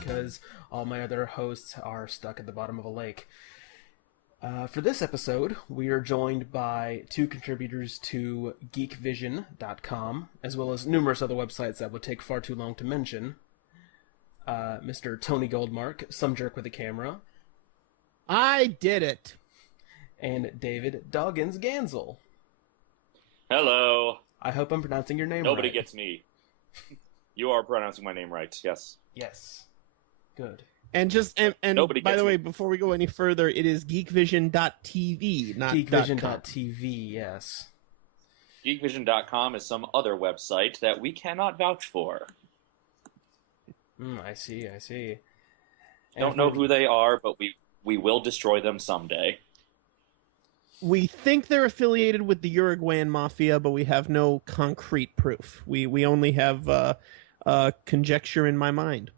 because all my other hosts are stuck at the bottom of a lake. For this episode, we are joined by two contributors to GeekVision.com, as well as numerous other websites that would take far too long to mention. Mr. Tony Goldmark, some jerk with a camera. I did it. And David Doggans Ganssle. Hello. I hope I'm pronouncing your name Nobody right. gets me. You are pronouncing my name right, yes. Yes. Good. And Nobody by gets the way, me. before we go any further, it is geekvision.tv, not GeekVision.tv, yes. GeekVision.com is some other website that we cannot vouch for. I see. Don't know who they are, but we will destroy them someday. We think they're affiliated with the Uruguayan mafia, but we have no concrete proof. We only have conjecture in my mind.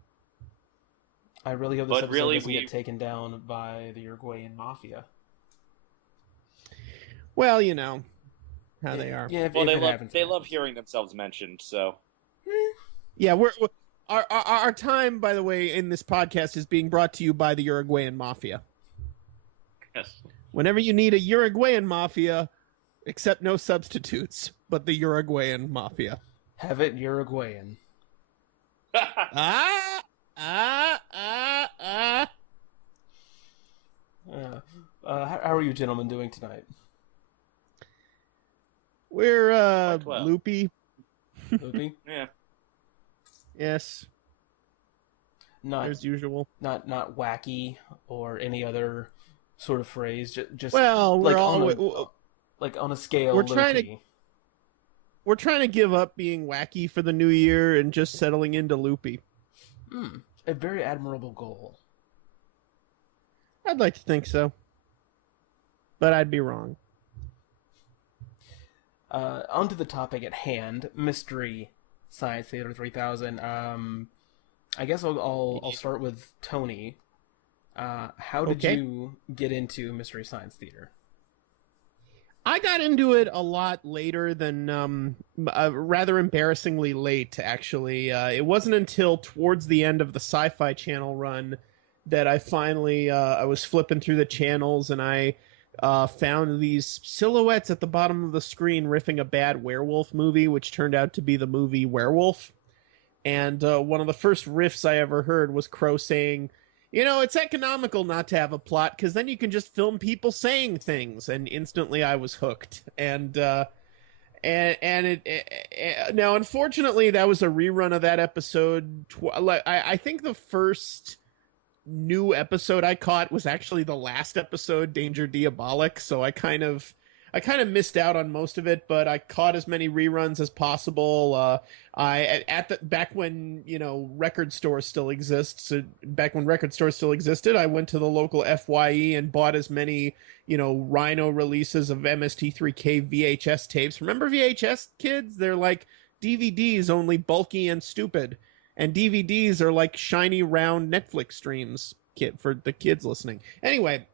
I really hope this But episode really, doesn't get taken down by the Uruguayan mafia. Well, you know how they are. Yeah, Well, if they it love happens, they it love happens. hearing themselves mentioned, so Yeah, our time, by the way, in this podcast is being brought to you by the Uruguayan mafia. yes. Whenever you need a Uruguayan mafia, accept no substitutes, but the Uruguayan mafia. Have it Uruguayan. Ah! How are you gentlemen doing tonight? We're Quite well. loopy. Loopy? Yeah. Yes, Not as usual. not wacky or any other sort of phrase. Just Well, we're like all on a scale. we're trying to- loopy. we're trying to give up being wacky for the new year and just settling into loopy. A very admirable goal. I'd like to think so, but I'd be wrong. Onto the topic at hand, Mystery Science Theater 3000. I guess I'll start with Tony. How did Okay. you get into Mystery Science Theater? I got into it a lot later than, rather embarrassingly late, actually. It wasn't until towards the end of the Sci-Fi Channel run that I finally, I was flipping through the channels and I found these silhouettes at the bottom of the screen riffing a bad werewolf movie, which turned out to be the movie Werewolf. And one of the first riffs I ever heard was Crow saying, "You know, it's economical not to have a plot because then you can just film people saying things." And instantly I was hooked. And now, unfortunately, that was a rerun of that episode. I think the first new episode I caught was actually the last episode, Danger Diabolic. So I kind of missed out on most of it, but I caught as many reruns as possible. Back when record stores still exist. So back when record stores still existed, I went to the local FYE and bought as many Rhino releases of MST3K VHS tapes. Remember VHS, kids? They're like DVDs, only bulky and stupid. And DVDs are like shiny round Netflix streams, for the kids listening. Anyway.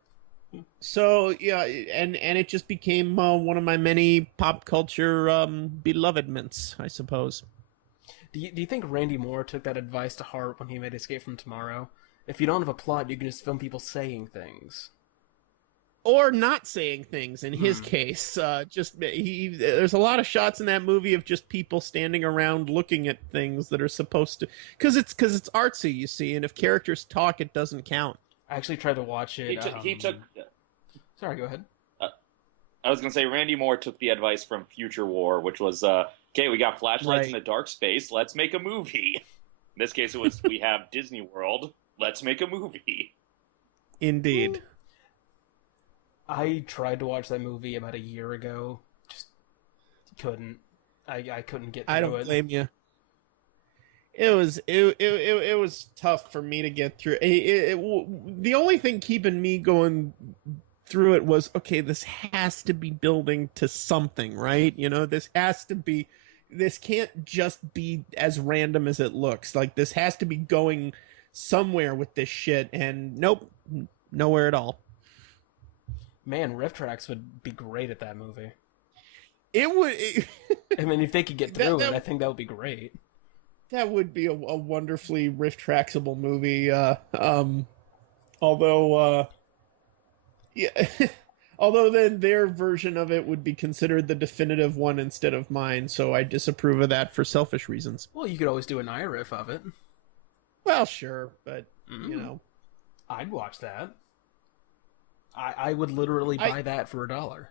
So yeah, and it just became one of my many pop culture belovedments, I suppose. Do you think Randy Moore took that advice to heart when he made Escape from Tomorrow? If you don't have a plot, you can just film people saying things. Or not saying things in his case. There's a lot of shots in that movie of just people standing around looking at things that are supposed to, because it's artsy, you see, and if characters talk, it doesn't count. I actually tried to watch it. He took Sorry, go ahead. I was going to say Randy Moore took the advice from Future War, which was, okay, we got flashlights in Right. the dark space, let's make a movie. In this case, it was, we have Disney World, let's make a movie. Indeed. I tried to watch that movie about a year ago. Just couldn't. I couldn't get through it. I don't blame you. It was tough for me to get through. The only thing keeping me going through it was, okay, this has to be building to something, right? This can't just be as random as it looks. Like, this has to be going somewhere with this shit, and nope, nowhere at all. Man, riff tracks would be great at that movie. It would. I mean, if they could get through it, I think that would be great. That would be a wonderfully riff-traxable movie. Although, yeah, although then their version of it would be considered the definitive one instead of mine, so I disapprove of that for selfish reasons. Well, you could always do an riff of it. Well, sure, but you know, I'd watch that. I would literally buy that for $1.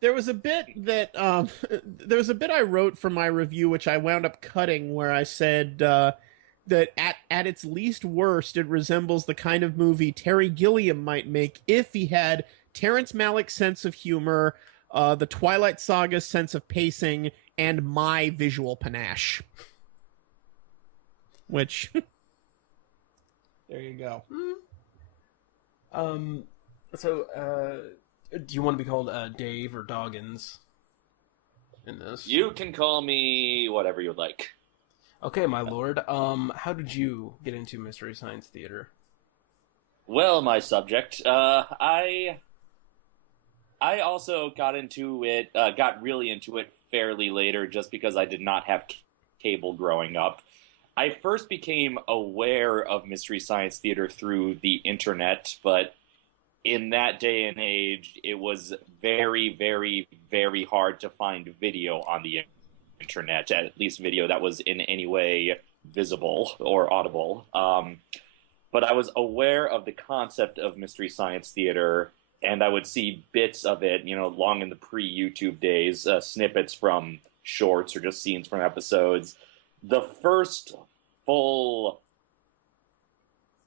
There was a bit that I wrote for my review, which I wound up cutting, where I said that at its least worst, it resembles the kind of movie Terry Gilliam might make if he had Terrence Malick's sense of humor, the Twilight Saga's sense of pacing, and my visual panache. Which, there you go. So, do you want to be called Dave or Doggans in this? You can call me whatever you'd like. Okay, my lord. How did you get into Mystery Science Theater? Well, my subject, I also got into it, got really into it fairly later just because I did not have cable growing up. I first became aware of Mystery Science Theater through the internet, but in that day and age, it was very, very, very hard to find video on the internet, at least video that was in any way visible or audible. But I was aware of the concept of Mystery Science Theater, and I would see bits of it, long in the pre-YouTube days, snippets from shorts or just scenes from episodes. The first full,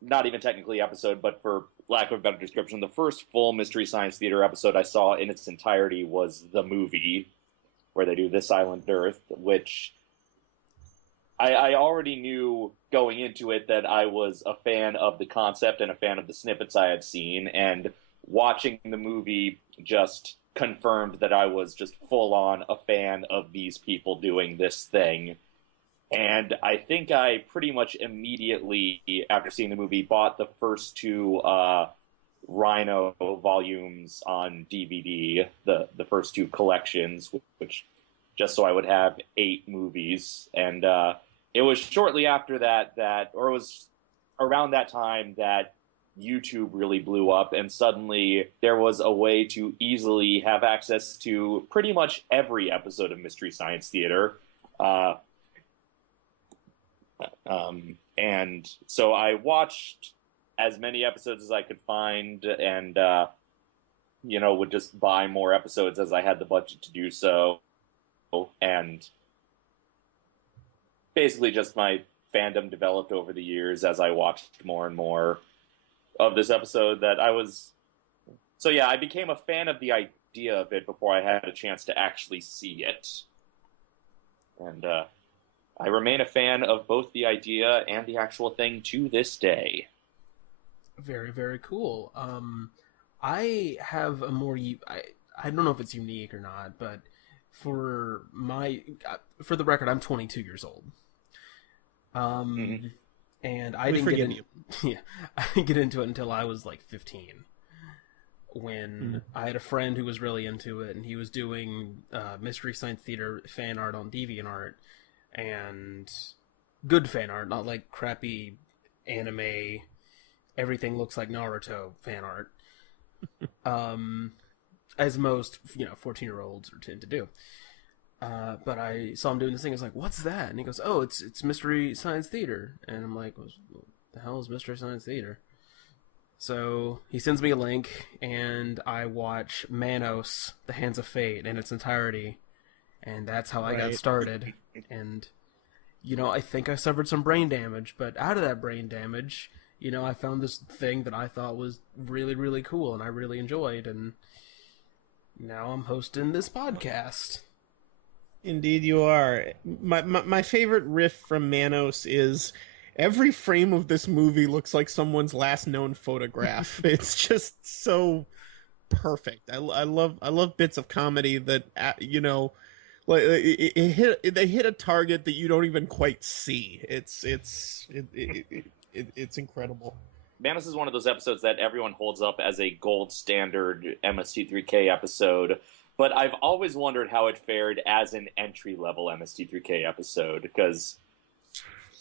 not even technically episode, but for lack of a better description, the first full Mystery Science Theater episode I saw in its entirety was the movie, where they do This Island Earth, which I already knew going into it that I was a fan of the concept and a fan of the snippets I had seen, and watching the movie just confirmed that I was just full-on a fan of these people doing this thing. And I think I pretty much immediately, after seeing the movie, bought the first two Rhino volumes on DVD, the first two collections, which just so I would have 8 movies. And it was shortly after that, or it was around that time that YouTube really blew up, and suddenly there was a way to easily have access to pretty much every episode of Mystery Science Theater. And so I watched as many episodes as I could find, and would just buy more episodes as I had the budget to do so. And basically just my fandom developed over the years as I watched more and more of this episode that I was... So yeah, I became a fan of the idea of it before I had a chance to actually see it. And I remain a fan of both the idea and the actual thing to this day. Very, very cool. I have a more... I don't know if it's unique or not, but for the record, I'm 22 years old. And I didn't get into I didn't get into it until I was like 15. When I had a friend who was really into it, and he was doing Mystery Science Theater fan art on DeviantArt, and good fan art, not like crappy anime, everything looks like Naruto fan art, as most 14-year-olds tend to do. But I saw him doing this thing. I was like, "What's that?" And he goes, "Oh, it's Mystery Science Theater." And I'm like, "What the hell is Mystery Science Theater?" So he sends me a link, and I watch Manos: The Hands of Fate in its entirety, and that's how I got started. And I think I suffered some brain damage, but out of that brain damage, I found this thing that I thought was really, really cool, and I really enjoyed, and now I'm hosting this podcast. Indeed you are. My favorite riff from Manos is every frame of this movie looks like someone's last known photograph. It's just so perfect. I love bits of comedy that like they hit a target that you don't even quite see. It's incredible. Manos is one of those episodes that everyone holds up as a gold standard MST3K episode, but I've always wondered how it fared as an entry-level MST3K episode, because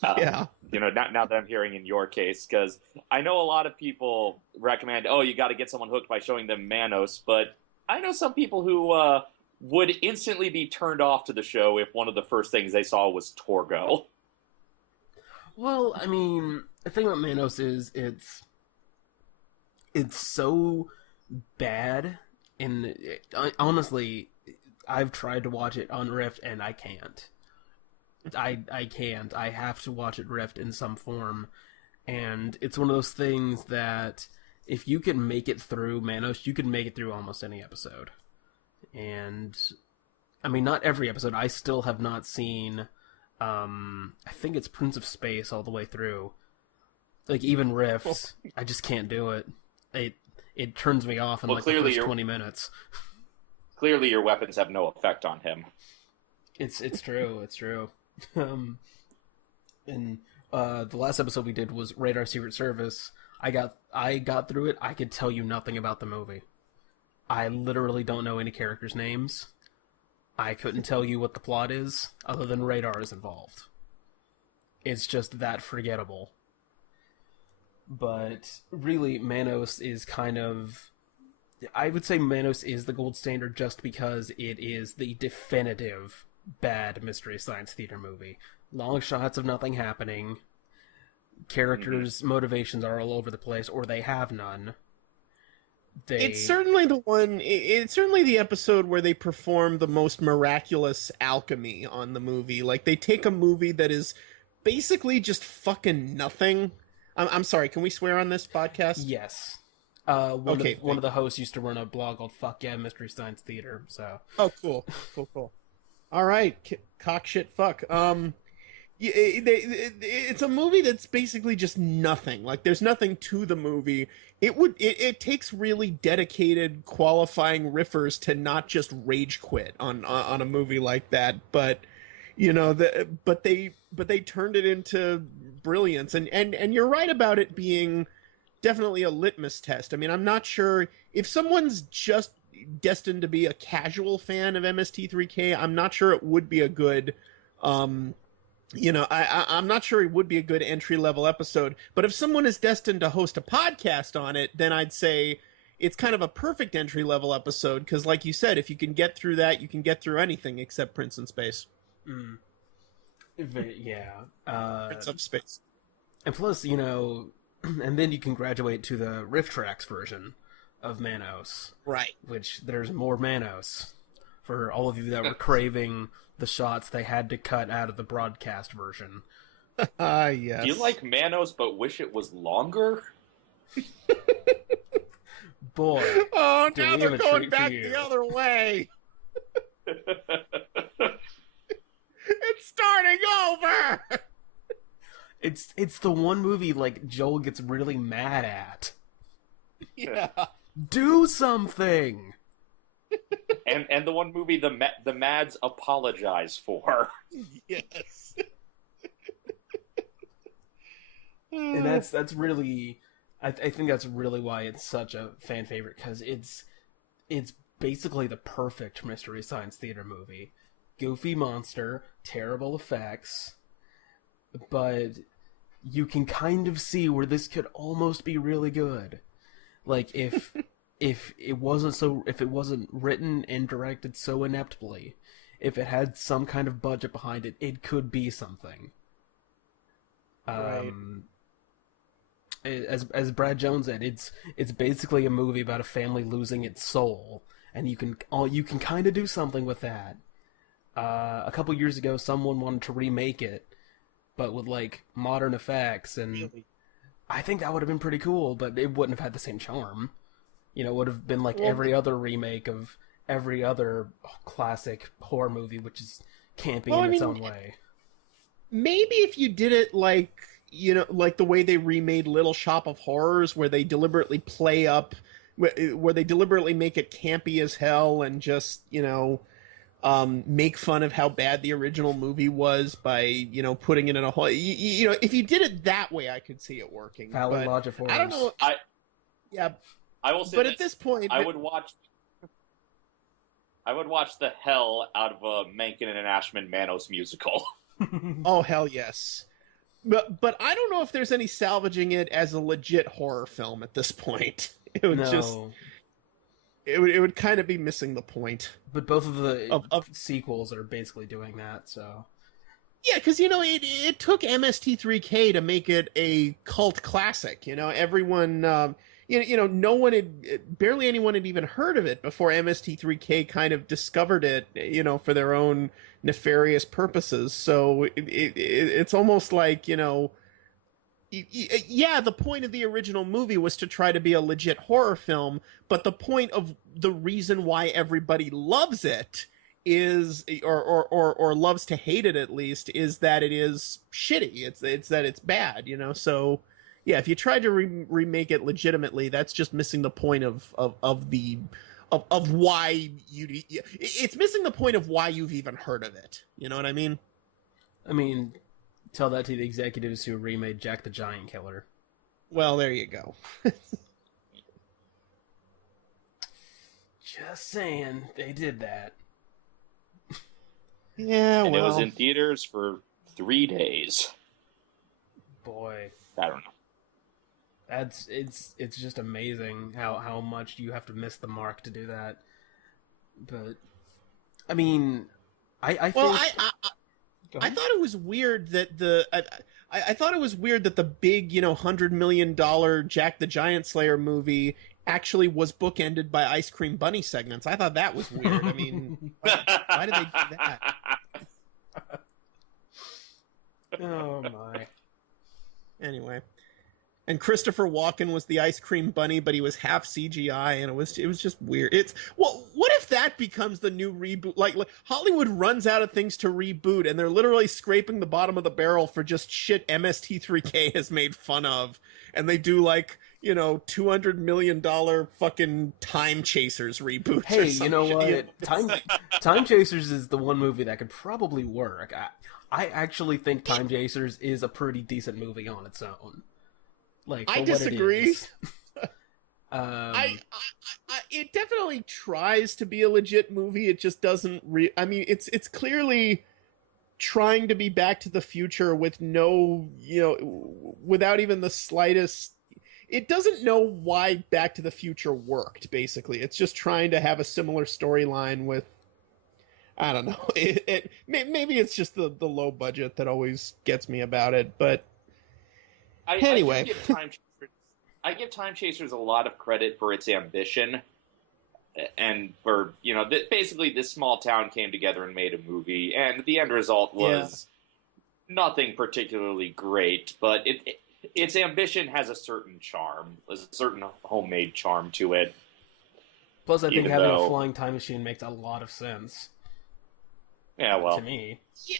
Yeah. Now that I'm hearing in your case, because I know a lot of people recommend, oh, you got to get someone hooked by showing them Manos, but I know some people who would instantly be turned off to the show if one of the first things they saw was Torgo. Well, I mean, the thing about Manos is it's so bad, and honestly, I've tried to watch it on Rift and I can't. I can't. I have to watch it Rift in some form, and it's one of those things that if you can make it through Manos, you can make it through almost any episode. And I mean, not every episode. I still have not seen. I think it's Prince of Space all the way through. Like even Rifts, I just can't do it. It turns me off in the first 20 minutes. Clearly, your weapons have no effect on him. It's true. It's true. And the last episode we did was Radar Secret Service. I got through it. I could tell you nothing about the movie. I literally don't know any characters' names. I couldn't tell you what the plot is, other than Radar is involved. It's just that forgettable. But really, Manos is kind of... I would say Manos is the gold standard just because it is the definitive bad Mystery Science Theater movie. Long shots of nothing happening. Characters' motivations are all over the place, or they have none. It's certainly the one. It's certainly the episode where they perform the most miraculous alchemy on the movie. Like they take a movie that is basically just fucking nothing. I'm sorry. Can we swear on this podcast? Yes. One of the hosts used to run a blog called "Fuck Yeah, Mystery Science Theater." So. Oh, cool. All right, cock shit fuck. It's a movie that's basically just nothing. Like there's nothing to the movie. It takes really dedicated qualifying riffers to not just rage quit on a movie like that, but but they turned it into brilliance, and you're right about it being definitely a litmus test. I mean, I'm not sure if someone's just destined to be a casual fan of MST3K, I'm not sure it would be a good I'm not sure it would be a good entry-level episode, but if someone is destined to host a podcast on it, then I'd say it's kind of a perfect entry-level episode, because like you said, if you can get through that, you can get through anything except Prince in Space. Yeah. Prince of Space. And plus, and then you can graduate to the Riff Tracks version of Manos. Right. Which, there's more Manos. For all of you that were craving the shots they had to cut out of the broadcast version. Yes. Do you like Manos but wish it was longer? Boy. Oh, now they're going back the other way. It's starting over. It's the one movie like Joel gets really mad at. Yeah. Do something. And the one movie the Mads apologize for. Yes. And that's really, I think that's really why it's such a fan favorite, because it's basically the perfect Mystery Science Theater movie. Goofy monster, terrible effects, but you can kind of see where this could almost be really good. Like if it wasn't written and directed so ineptly, if it had some kind of budget behind it, it could be something. Right. As Brad Jones said, it's basically a movie about a family losing its soul, and you can kind of do something with that. A couple years ago, someone wanted to remake it, but with like modern effects, and really? I think that would have been pretty cool, but it wouldn't have had the same charm. It would have been like every other remake of every other classic horror movie, which is campy in its own way. Maybe if you did it like the way they remade Little Shop of Horrors, where they deliberately where they deliberately make it campy as hell and just, make fun of how bad the original movie was by, putting it in a whole... if you did it that way, I could see it working. Valid Lodge of Horrors. I don't know... I will say but at this point... I would watch the hell out of a Menken and an Ashman Manos musical. Oh, hell yes. but I don't know if there's any salvaging it as a legit horror film at this point. It would it would kind of be missing the point. But both of the sequels are basically doing that, so. Yeah, because, it took MST3K to make it a cult classic. Everyone, no one barely anyone had even heard of it before MST3K kind of discovered it, for their own nefarious purposes. So it's almost like, the point of the original movie was to try to be a legit horror film, but the point of the reason why everybody loves it is, or loves to hate it at least, is that it is shitty. It's that it's bad, So yeah, if you tried to remake it legitimately, that's just missing the point of why it's missing the point of why you've even heard of it. You know what I mean? I mean, tell that to the executives who remade Jack the Giant Killer. Well, there you go. Just saying, they did that. Yeah, and it was in theaters for 3 days. Boy, I don't know. It's just amazing how much you have to miss the mark to do that. But I mean, I thought it was weird that I thought it was weird that the big $100 million Jack the Giant Slayer movie actually was bookended by ice cream bunny segments. I thought that was weird. I mean, why did they do that? Oh my. Anyway, and Christopher Walken was the ice cream bunny, but he was half CGI, and it was just weird. What if that becomes the new reboot? Like Hollywood runs out of things to reboot, and they're literally scraping the bottom of the barrel for just shit MST3K has made fun of, and they do $200 million fucking Time Chasers reboots. Hey, you know what? Time Chasers is the one movie that could probably work. I actually think Time Chasers is a pretty decent movie on its own. I disagree. It it definitely tries to be a legit movie. It just doesn't. I mean, it's clearly trying to be Back to the Future with no, without even the slightest. It doesn't know why Back to the Future worked. Basically, it's just trying to have a similar storyline with. I don't know. Maybe it's just the low budget that always gets me about it, but. Anyway, I give Time Chasers a lot of credit for its ambition, and for basically this small town came together and made a movie, and the end result was nothing particularly great, but its ambition has a certain charm, a certain homemade charm to it. Plus, I think having a flying time machine makes a lot of sense. Yeah, well, to me. Yeah.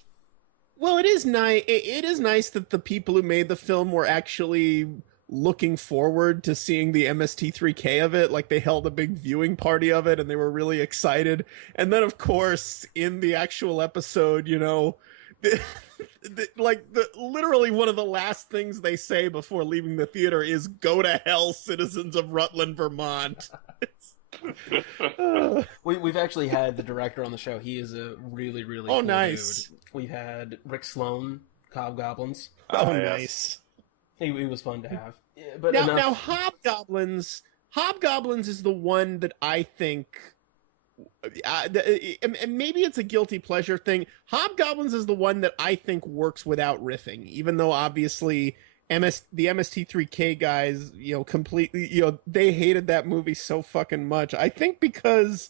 Well, it is nice. It is nice that the people who made the film were actually looking forward to seeing the MST3K of it. Like, they held a big viewing party of it, and they were really excited. And then, of course, in the actual episode, literally one of the last things they say before leaving the theater is "Go to hell, citizens of Rutland, Vermont." We've actually had the director on the show. He is a really, really cool nice dude. We've had Rick Sloan, Hobgoblins. Nice. He was fun to have. Yeah, but now Hobgoblins is the one that I think, and maybe it's a guilty pleasure thing. Hobgoblins is the one that I think works without riffing, even though obviously the MST3K guys, completely, they hated that movie so fucking much. I think because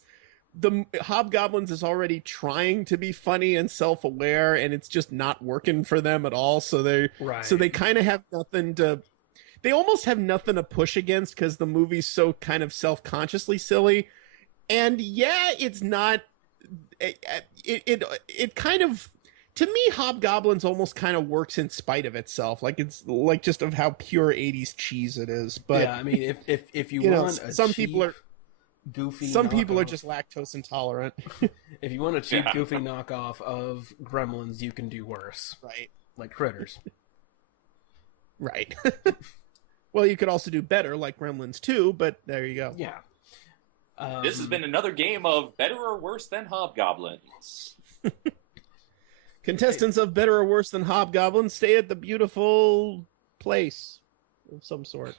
the Hobgoblins is already trying to be funny and self-aware, and it's just not working for them at all. So they kind of have nothing to. They almost have nothing to push against because the movie's so kind of self-consciously silly. And yeah, it's not. It kind of. To me, Hobgoblins almost kind of works in spite of itself. Like, it's like just of how pure 80s cheese it is. But yeah, I mean, if you want some people are goofy, some people are just lactose intolerant. If you want a cheap, goofy knockoff of Gremlins, you can do worse. Right. Like Critters. Right. Well, you could also do better, like Gremlins 2, but there you go. Yeah. This has been another game of better or worse than Hobgoblins. Contestants of Better or Worse Than Hobgoblin stay at the beautiful place of some sort.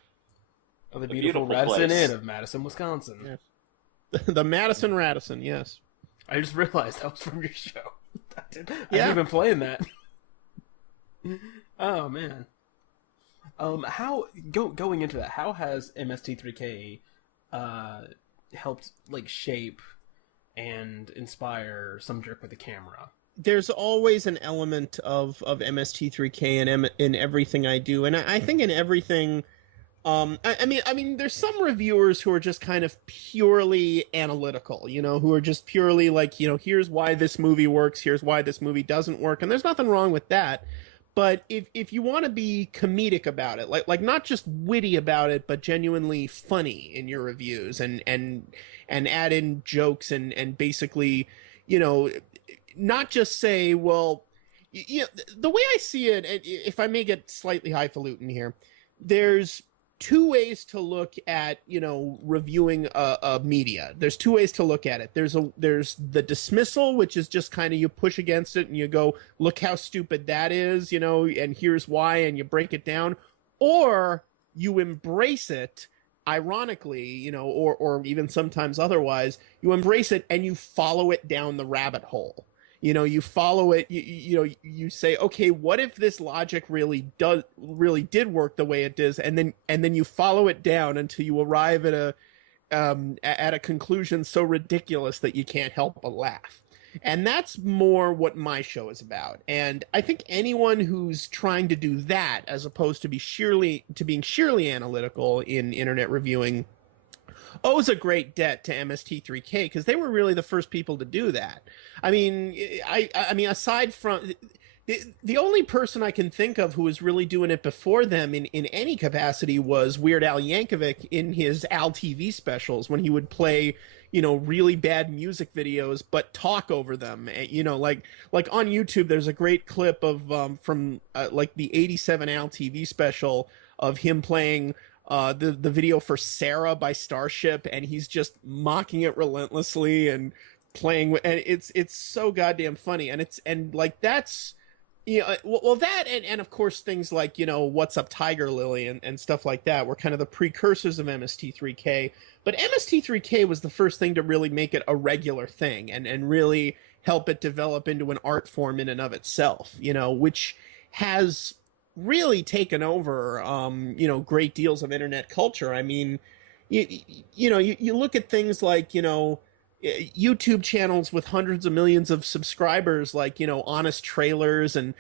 Oh, the beautiful Radisson place. Inn of Madison, Wisconsin. Yeah. The Madison Radisson, yes. I just realized that was from your show. I Yeah. haven't been playing that. Oh man. Going into that, how has MST3K helped like shape and inspire Some Jerk with a Camera? There's always an element of MST3K in everything I do, and I think in everything. I mean, there's some reviewers who are just kind of purely analytical, who are just purely like, here's why this movie works, here's why this movie doesn't work, and there's nothing wrong with that. But if you want to be comedic about it, like not just witty about it, but genuinely funny in your reviews, and add in jokes and basically, not just say, well, the way I see it, if I may get slightly highfalutin here, there's two ways to look at reviewing a media. There's two ways to look at it. There's the dismissal, which is just kind of you push against it and you go, look how stupid that is, and here's why, and you break it down, or you embrace it ironically, or even sometimes otherwise. You embrace it and you follow it down the rabbit hole. You follow it, you say, okay, what if this logic really did work the way it does? And then you follow it down until you arrive at a conclusion so ridiculous that you can't help but laugh. And that's more what my show is about. And I think anyone who's trying to do that, as opposed to being sheerly analytical in internet reviewing, owes a great debt to MST3K, because they were really the first people to do that. I mean, I mean, aside from the only person I can think of who was really doing it before them in any capacity was Weird Al Yankovic in his Al TV specials, when he would play, really bad music videos but talk over them. Like on YouTube, there's a great clip of from like the '87 Al TV special of him playing the video for Sarah by Starship, and he's just mocking it relentlessly and playing, and it's so goddamn funny, and that's that, and of course things like What's Up Tiger Lily and stuff like that were kind of the precursors of MST3K. But MST3K was the first thing to really make it a regular thing and really help it develop into an art form in and of itself, which has really taken over great deals of internet culture. I mean, you look at things like YouTube channels with hundreds of millions of subscribers, like Honest Trailers and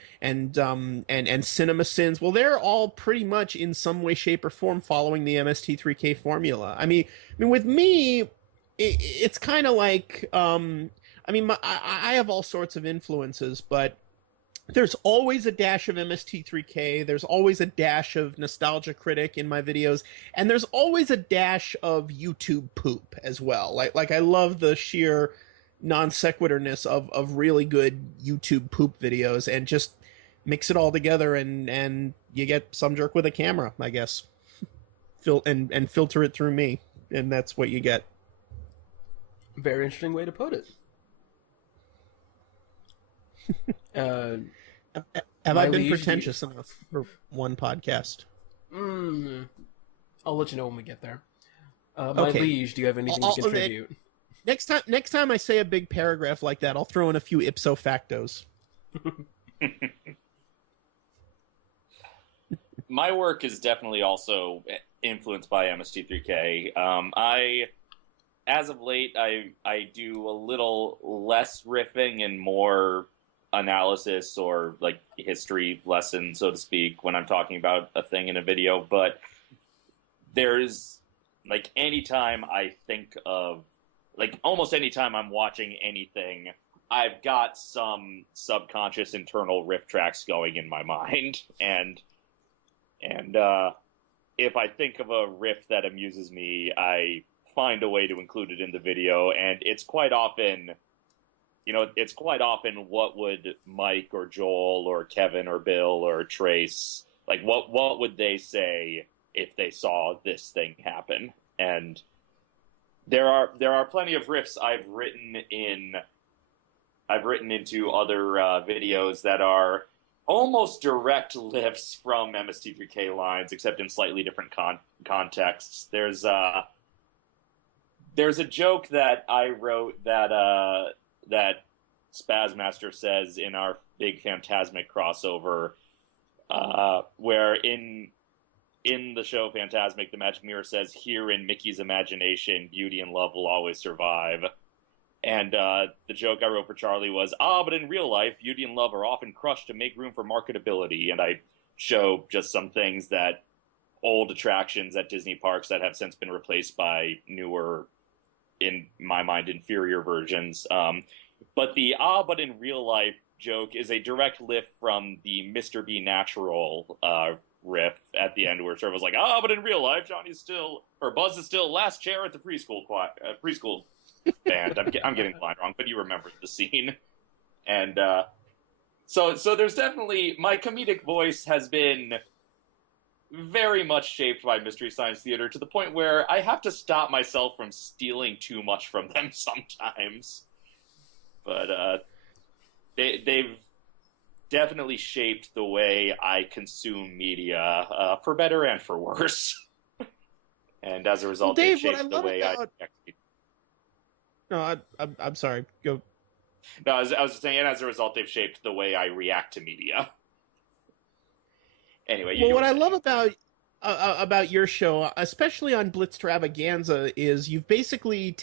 Cinema Sins. Well, they're all pretty much in some way, shape, or form following the MST3K formula. I mean, with me, it's kind of like I have all sorts of influences, but there's always a dash of MST3K. There's always a dash of Nostalgia Critic in my videos, and there's always a dash of YouTube poop as well. Like I love the sheer non sequiturness of really good YouTube poop videos, and just mix it all together, and you get Some Jerk with a Camera, I guess. And filter it through me, and that's what you get. Very interesting way to put it. Have I been pretentious enough for one podcast? I'll let you know when we get there. My Okay. liege, do you have anything to contribute? Next time I say a big paragraph like that, I'll throw in a few ipso factos. My work is definitely also influenced by MST3K. As of late, I do a little less riffing and more analysis or like history lesson, so to speak, when I'm talking about a thing in a video. But there's like anytime I think of, like almost anytime I'm watching anything, I've got some subconscious internal riff tracks going in my mind, and if I think of a riff that amuses me, I find a way to include it in the video. And it's quite often what would Mike or Joel or Kevin or Bill or Trace, like what would they say if they saw this thing happen? And there are plenty of riffs I've written in I've written into other videos that are almost direct lifts from MST3K lines, except in slightly different contexts. There's a joke that I wrote that Spazmaster says in our big Phantasmic crossover, where in the show Phantasmic, the Magic Mirror says, "Here in Mickey's imagination, beauty and love will always survive." And the joke I wrote for Charlie was, but in real life, beauty and love are often crushed to make room for marketability. And I show just some things that old attractions at Disney parks that have since been replaced by newer, in my mind, inferior versions. But the but in real life joke is a direct lift from the Mr. B Natural riff at the end, where Trevor was like, but in real life, Buzz is still last chair at the preschool band. I'm getting the line wrong, but you remember the scene. And so there's definitely, my comedic voice has been very much shaped by Mystery Science Theater, to the point where I have to stop myself from stealing too much from them sometimes. But they've definitely shaped the way I consume media, for better and for worse. And as a result, Dave, they've shaped the way I execute. No, I'm sorry. Go. No, I was just saying, and as a result, they've shaped the way I react to media. Anyway, what I love about your show, especially on Blitztravaganza, is you've basically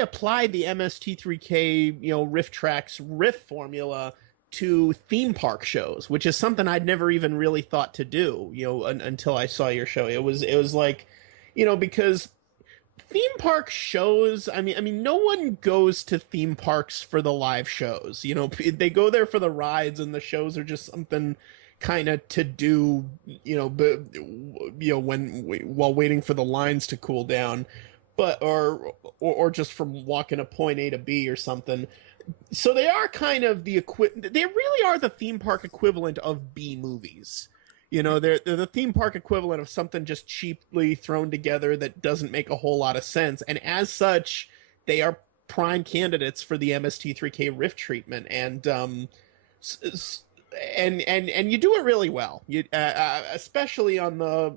applied the MST3K, riff tracks riff formula to theme park shows, which is something I'd never even really thought to do, until I saw your show. It was like, because theme park shows, I mean, no one goes to theme parks for the live shows. They go there for the rides, and the shows are just something kind of to do, while waiting for the lines to cool down, but or just from walking a point A to B or something. So they are kind of they really are the theme park equivalent of B movies. They're the theme park equivalent of something just cheaply thrown together that doesn't make a whole lot of sense. And as such, they are prime candidates for the MST3K riff treatment. And you do it really well. You especially on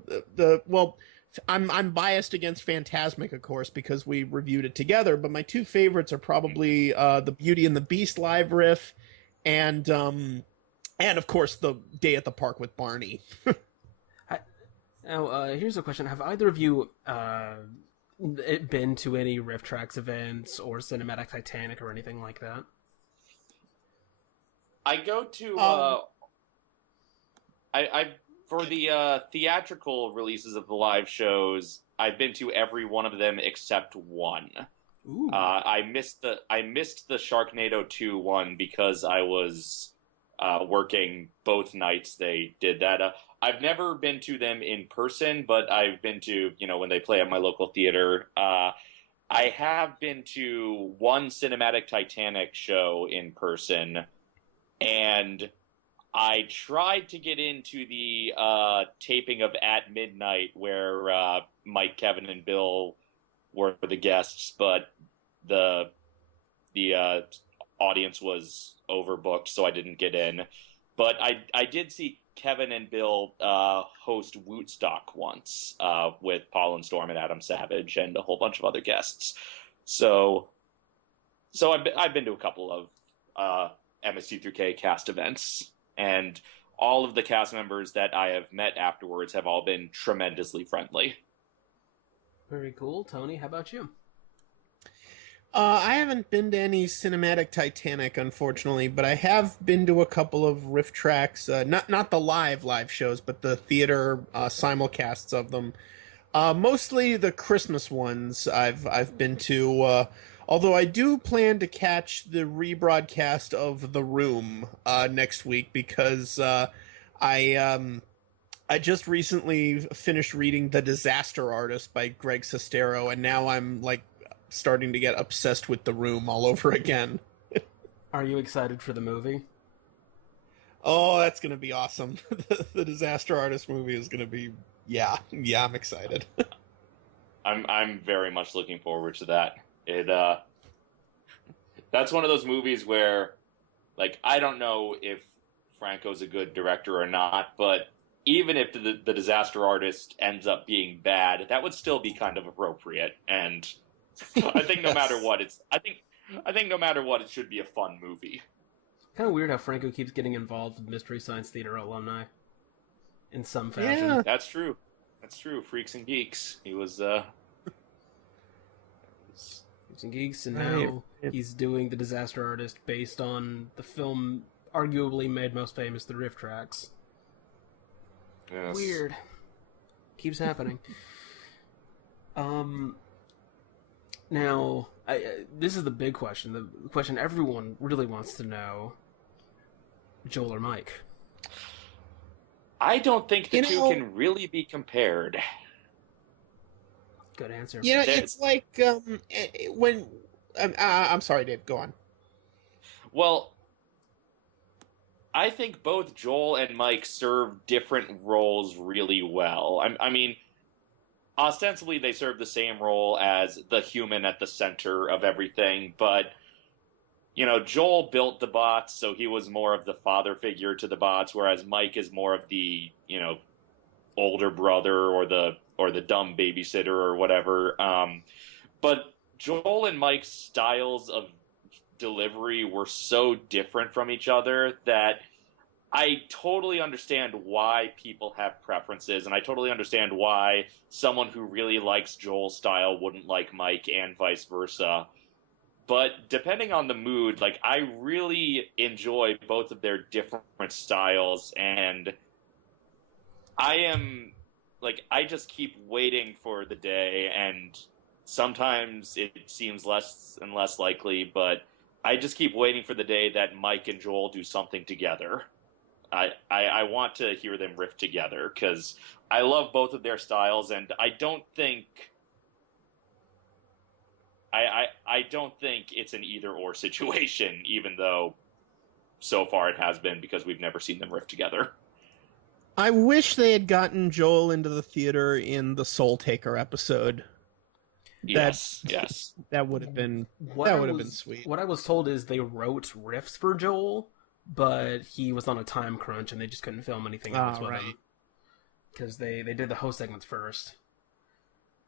I'm biased against Phantasmic, of course, because we reviewed it together. But my two favorites are probably the Beauty and the Beast live riff, and of course the Day at the Park with Barney. Now, here's a question: have either of you been to any Riff Tracks events or Cinematic Titanic or anything like that? I go to I for the theatrical releases of the live shows, I've been to every one of them except one. Ooh. I missed the Sharknado 2 one because I was working both nights they did that. I've never been to them in person, but I've been to, when they play at my local theater. I have been to one Cinematic Titanic show in person, and I tried to get into the taping of At Midnight, where Mike, Kevin, and Bill were the guests, but the audience was overbooked, so I didn't get in. But I did see Kevin and Bill host Wootstock once with Paul and Storm and Adam Savage and a whole bunch of other guests. So I've been to a couple of MST3K cast events, and all of the cast members that I have met afterwards have all been tremendously friendly. Very cool. Tony, how about you? I haven't been to any Cinematic Titanic, unfortunately, but I have been to a couple of Riff Tracks, not the live shows, but the theater simulcasts of them. Mostly the Christmas ones I've been to, although I do plan to catch the rebroadcast of The Room next week, because I just recently finished reading The Disaster Artist by Greg Sestero, and now I'm starting to get obsessed with The Room all over again. Are you excited for the movie? Oh, that's going to be awesome. The Disaster Artist movie is going to be, yeah, I'm excited. I'm very much looking forward to that. That's one of those movies where, like, I don't know if Franco's a good director or not, but even if the Disaster Artist ends up being bad, that would still be kind of appropriate. And I think no matter what, I think no matter what, it should be a fun movie. Kind of weird how Franco keeps getting involved with Mystery Science Theater alumni in some fashion. Yeah. That's true. That's true. Freaks and Geeks. He was. Freaks and Geeks, and now he's doing The Disaster Artist based on the film arguably made most famous, The Riff Tracks. Yes. Weird. Keeps happening. Now, this is the big question. The question everyone really wants to know: Joel or Mike? I don't think the two can really be compared. Good answer. You know, it's like when I'm sorry, Dave. Go on. Well, I think both Joel and Mike serve different roles really well. I mean, ostensibly they serve the same role as the human at the center of everything, but you know, Joel built the bots, so he was more of the father figure to the bots, whereas Mike is more of the, you know, older brother or the dumb babysitter or whatever. But Joel and Mike's styles of delivery were so different from each other that I totally understand why people have preferences, and I totally understand why someone who really likes Joel's style wouldn't like Mike, and vice versa. But depending on the mood, like, I really enjoy both of their different styles, and I just keep waiting for the day, and sometimes it seems less and less likely, but I just keep waiting for the day that Mike and Joel do something together. I want to hear them riff together, because I love both of their styles, and I don't think it's an either-or situation, even though so far it has been, because we've never seen them riff together. I wish they had gotten Joel into the theater in the Soul Taker episode. Yes. That would have been sweet. What I was told is they wrote riffs for Joel, but he was on a time crunch and they just couldn't film anything else with him. Because they did the host segments first.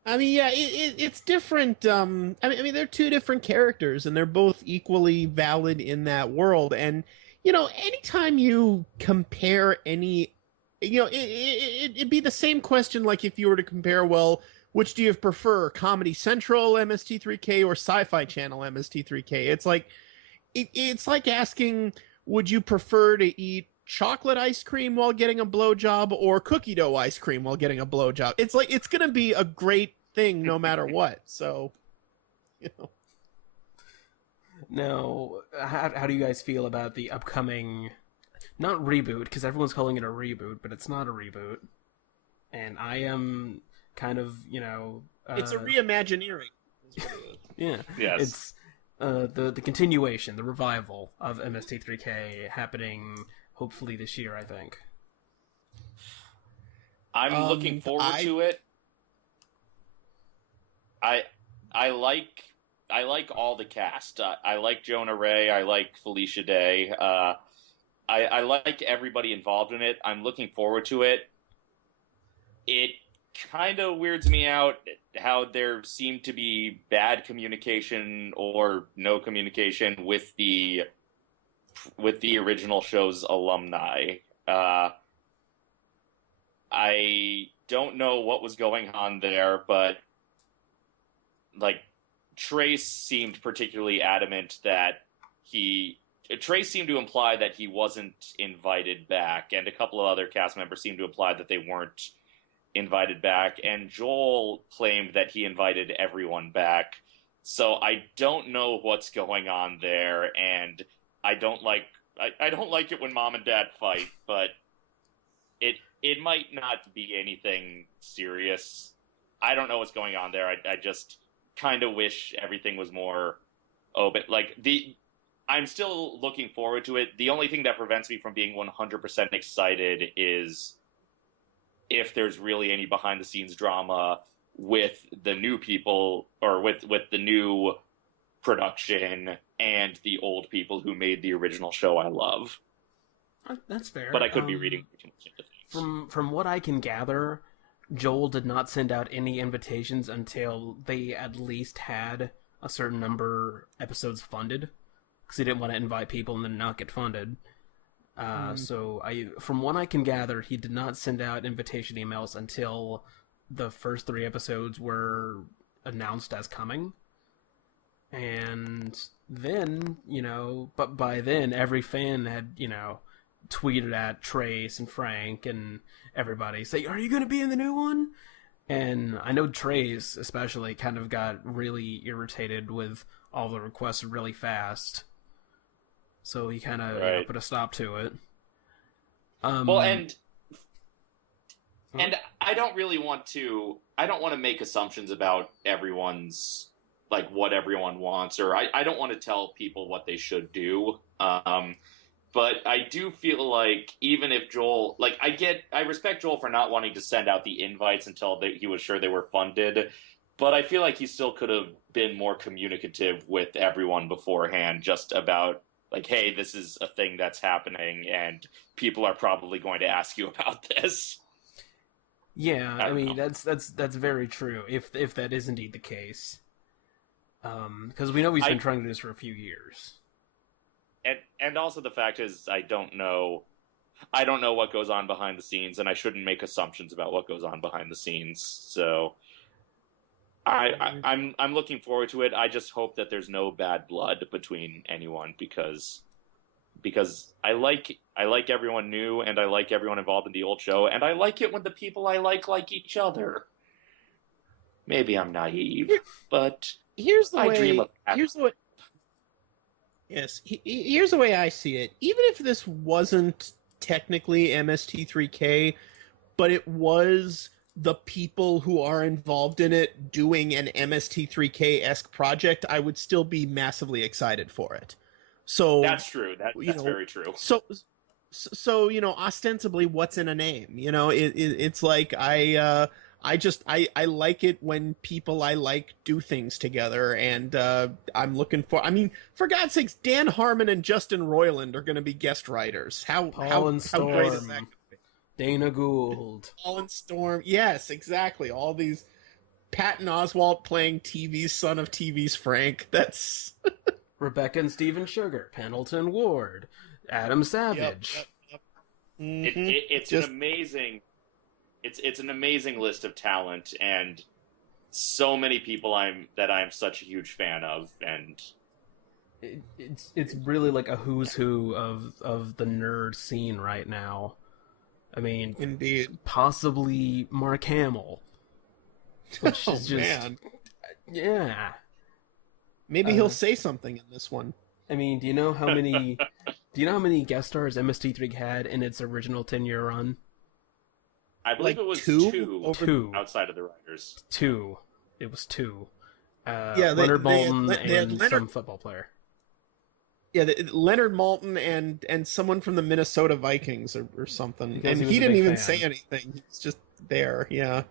I mean, yeah, it's different. I mean, they're two different characters, and they're both equally valid in that world. And you know, anytime you compare any, you know, it'd be the same question like if you were to compare, well, which do you prefer, Comedy Central MST3K or Sci-Fi Channel MST3K? It's like asking, would you prefer to eat chocolate ice cream while getting a blowjob or cookie dough ice cream while getting a blowjob? It's like, it's going to be a great thing no matter what. So, you know. Now, how do you guys feel about the upcoming, not reboot, because everyone's calling it a reboot, but it's not a reboot. And I am kind of, you know... it's a reimagineering. Yeah. Yes. It's the continuation, the revival of MST3K happening hopefully this year, I think. I'm looking forward to it. I like all the cast. I like Jonah Ray. I like Felicia Day. I like everybody involved in it. I'm looking forward to it. It kind of weirds me out how there seemed to be bad communication or no communication with the original show's alumni. I don't know what was going on there, but like Trace seemed particularly adamant that Trace seemed to imply that he wasn't invited back, and a couple of other cast members seemed to imply that they weren't invited back, and Joel claimed that he invited everyone back. So I don't know what's going on there, and I don't like it when mom and dad fight, but it might not be anything serious. I don't know what's going on there. I just kind of wish everything was more open. I'm still looking forward to it. The only thing that prevents me from being 100% excited is if there's really any behind-the-scenes drama with the new people or with the new production and the old people who made the original show I love. That's fair. But I could be reading too much into things. From what I can gather, Joel did not send out any invitations until they at least had a certain number episodes funded, because he didn't want to invite people and then not get funded. So from what I can gather, he did not send out invitation emails until the first 3 episodes were announced as coming. And then, but by then every fan had, tweeted at Trace and Frank and everybody, say, "Are you going to be in the new one?" And I know Trace especially kind of got really irritated with all the requests really fast. So he kind of put a stop to it. And I don't really want to. I don't want to make assumptions about everyone's what everyone wants, or I don't want to tell people what they should do. But I do feel like even if Joel, I respect Joel for not wanting to send out the invites until he was sure they were funded. But I feel like he still could have been more communicative with everyone beforehand, just about hey, this is a thing that's happening, and people are probably going to ask you about this. Yeah, I mean that's very true. If that is indeed the case, because we know he's been trying to do this for a few years. And also the fact is, I don't know what goes on behind the scenes, and I shouldn't make assumptions about what goes on behind the scenes. So I'm looking forward to it. I just hope that there's no bad blood between anyone, because I like everyone new, and I like everyone involved in the old show, and I like it when the people I like each other. Maybe I'm naive, but here's the way I see it. Even if this wasn't technically MST3K, but it was the people who are involved in it doing an MST3K-esque project, I would still be massively excited for it. So that's true. That's very true. So ostensibly, what's in a name? It's like I like it when people I like do things together, and I'm looking for. I mean, for God's sakes, Dan Harmon and Justin Roiland are going to be guest writers. How great is that? Dana Gould, Paul and Storm. Yes, exactly. All these. Patton Oswalt playing TV's son of TV's Frank. That's Rebecca and Steven Sugar, Pendleton Ward, Adam Savage. Yep. Mm-hmm. It's an amazing. It's an amazing list of talent, and so many people I'm such a huge fan of, and it's really like a who's who of the nerd scene right now. I mean, indeed, possibly Mark Hamill, which is just yeah. Maybe he'll say something in this one. I mean, do you know how many guest stars MST3K had in its original 10-year run? I believe it was two outside of the writers. 2. It was 2. Leonard Maltin and some football player. Yeah, Leonard Maltin and someone from the Minnesota Vikings or something. Because and he didn't even say anything. He's just there, yeah.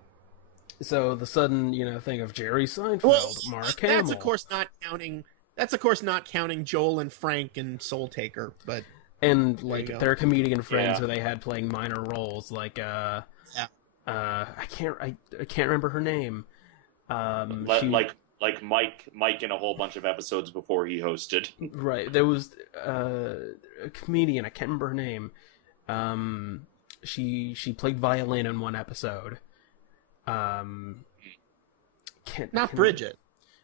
So the sudden, thing of Jerry Seinfeld, Mark Hamill. That's of course not counting Joel and Frank and Soul Taker, but and their comedian friends who they had playing minor roles, I can't remember her name. Like Mike in a whole bunch of episodes before he hosted. Right, there was a comedian, I can't remember her name. She played violin in one episode. Bridget.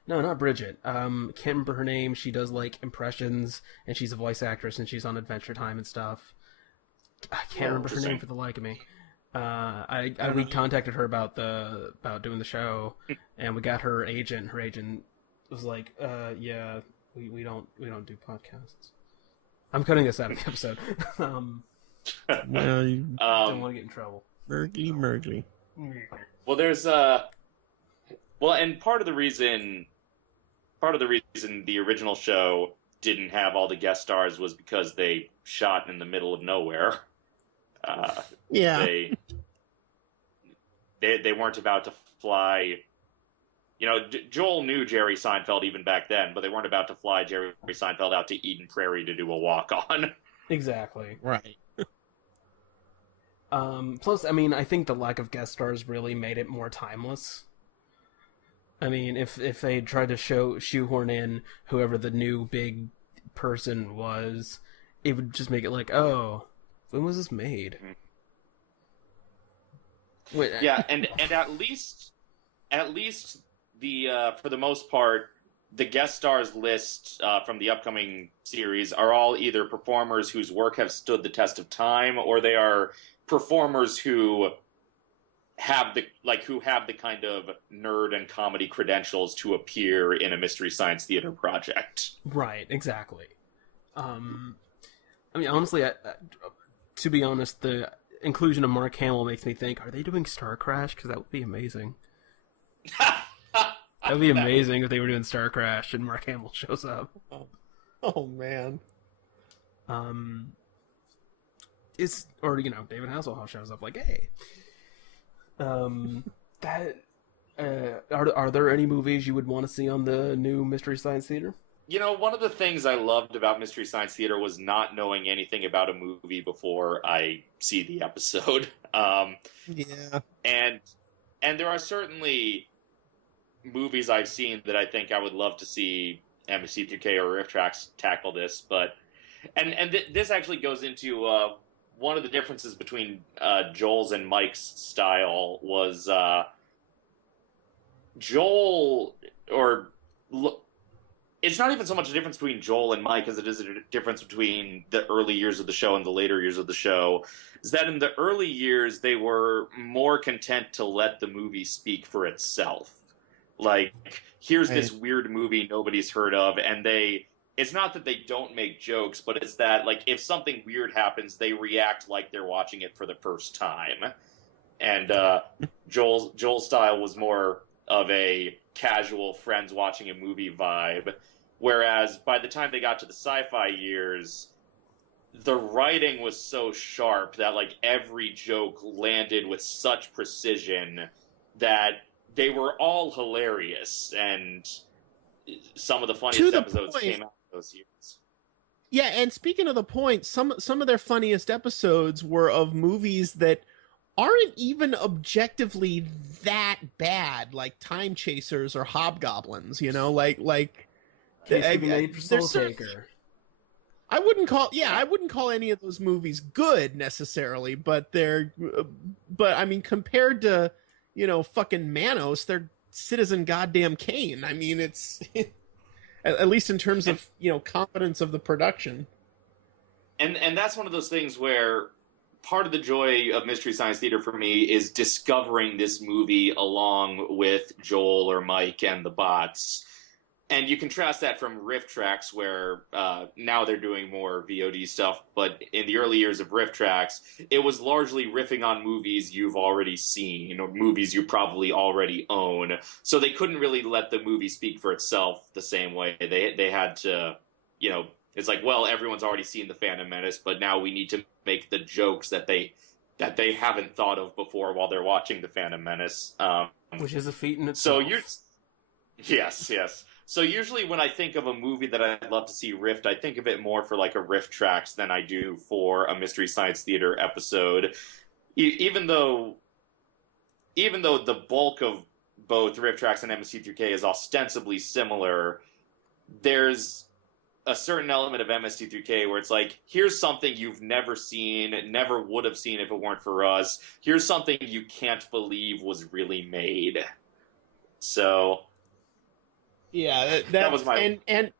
No, not Bridget. Can't remember her name. She does impressions, and she's a voice actress, and she's on Adventure Time and stuff. I can't remember her name for the like of me. We contacted her about doing the show, and we got her agent. Her agent was like, "Yeah, we don't do podcasts." I'm cutting this out of the episode. Well, you don't want to get in trouble. Mergly. Well, there's and part of the reason the original show didn't have all the guest stars was because they shot in the middle of nowhere. They weren't about to fly Joel knew Jerry Seinfeld even back then, but they weren't about to fly Jerry Seinfeld out to Eden Prairie to do a walk-on. Exactly. Right. Plus, I mean, I think the lack of guest stars really made it more timeless. I mean, if they tried to shoehorn in whoever the new big person was, it would just make it like, oh, when was this made? Wait, yeah, and at least the for the most part, the guest stars list from the upcoming series are all either performers whose work have stood the test of time, or they are performers who have the kind of nerd and comedy credentials to appear in a Mystery Science Theater project. Right, exactly. I mean, honestly, to be honest, the inclusion of Mark Hamill makes me think, are they doing Star Crash? Because that would be amazing. That would be amazing if they were doing Star Crash and Mark Hamill shows up. Oh man. David Hasselhoff shows up like, hey. Are there any movies you would want to see on the new Mystery Science Theater? One of the things I loved about Mystery Science Theater was not knowing anything about a movie before I see the episode. Yeah. And there are certainly movies I've seen that I think I would love to see MSTieCast or Riff Tracks tackle this, but this actually goes into one of the differences between Joel's and Mike's style was it's not even so much a difference between Joel and Mike as it is a difference between the early years of the show and the later years of the show, is that in the early years they were more content to let the movie speak for itself. Like, here's this weird movie nobody's heard of, and it's not that they don't make jokes, but it's that, like, if something weird happens, they react like they're watching it for the first time. And Joel's style was more of a casual friends watching a movie vibe, whereas by the time they got to the sci-fi years, the writing was so sharp that, like, every joke landed with such precision that they were all hilarious, and some of the funniest episodes came out of those years. Yeah, and speaking of the point, some of their funniest episodes were of movies that aren't even objectively that bad, like Time Chasers or Hobgoblins, I wouldn't call any of those movies good necessarily, but I mean, compared to, fucking Manos, they're Citizen Goddamn Kane. I mean, it's at least in terms of, competence of the production. And that's one of those things where part of the joy of Mystery Science Theater for me is discovering this movie along with Joel or Mike and the bots. And you contrast that from Riff Tracks, where now they're doing more VOD stuff, but in the early years of Riff Tracks, it was largely riffing on movies you've already seen, or movies you probably already own. So they couldn't really let the movie speak for itself the same way. They had to, it's like, well, everyone's already seen The Phantom Menace, but now we need to make the jokes that they haven't thought of before while they're watching The Phantom Menace. Which is a feat in itself. Yes. So usually when I think of a movie that I'd love to see riffed, I think of it more for like a Riff Tracks than I do for a Mystery Science Theater episode. Even though the bulk of both Riff Tracks and MST3K is ostensibly similar, there's a certain element of MST3K where it's like, here's something you've never seen, never would have seen if it weren't for us. Here's something you can't believe was really made. So yeah, that was my and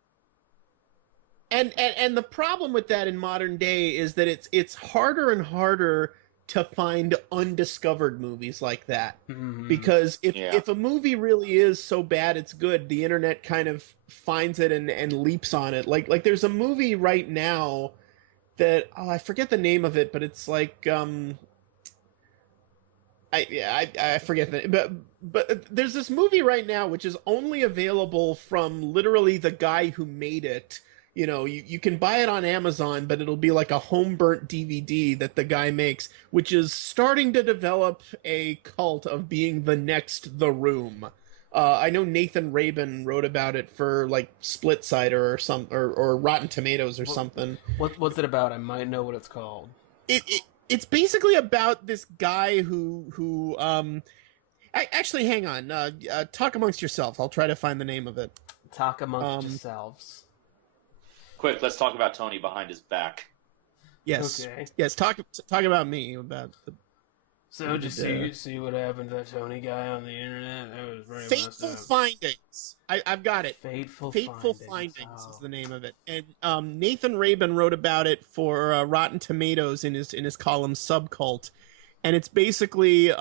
the problem with that in modern day is that it's harder and harder to find undiscovered movies like that. Mm-hmm. Because if a movie really is so bad it's good, the internet kind of finds it and leaps on it. Like there's a movie right now that I forget the name of it, but it's like I forget the but there's this movie right now which is only available from literally the guy who made it. You can buy it on Amazon, but it'll be like a home burnt DVD that the guy makes, which is starting to develop a cult of being the next The Room. I know Nathan Rabin wrote about it for like Split Sider or Rotten Tomatoes or something. What's it about? I might know what it's called. It's basically about this guy who actually, hang on. Talk amongst yourself. I'll try to find the name of it. Talk amongst yourselves. Quick, let's talk about Tony behind his back. Yes. Okay. Yes. Talk about me about the. So just see what happened to that Tony guy on the internet. That was very Fateful Findings. I've got it. Fateful Findings is the name of it. And Nathan Rabin wrote about it for Rotten Tomatoes in his column Subcult, and it's basically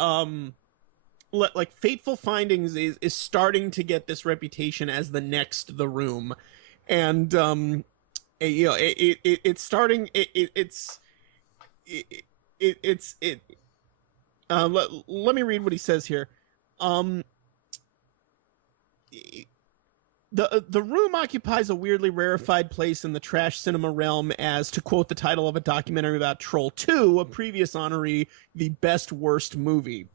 like Fateful Findings is starting to get this reputation as the next The Room, and it's starting. Let me read what he says here. The Room occupies a weirdly rarefied place in the trash cinema realm as, to quote the title of a documentary about Troll 2, a previous honoree, the best worst movie.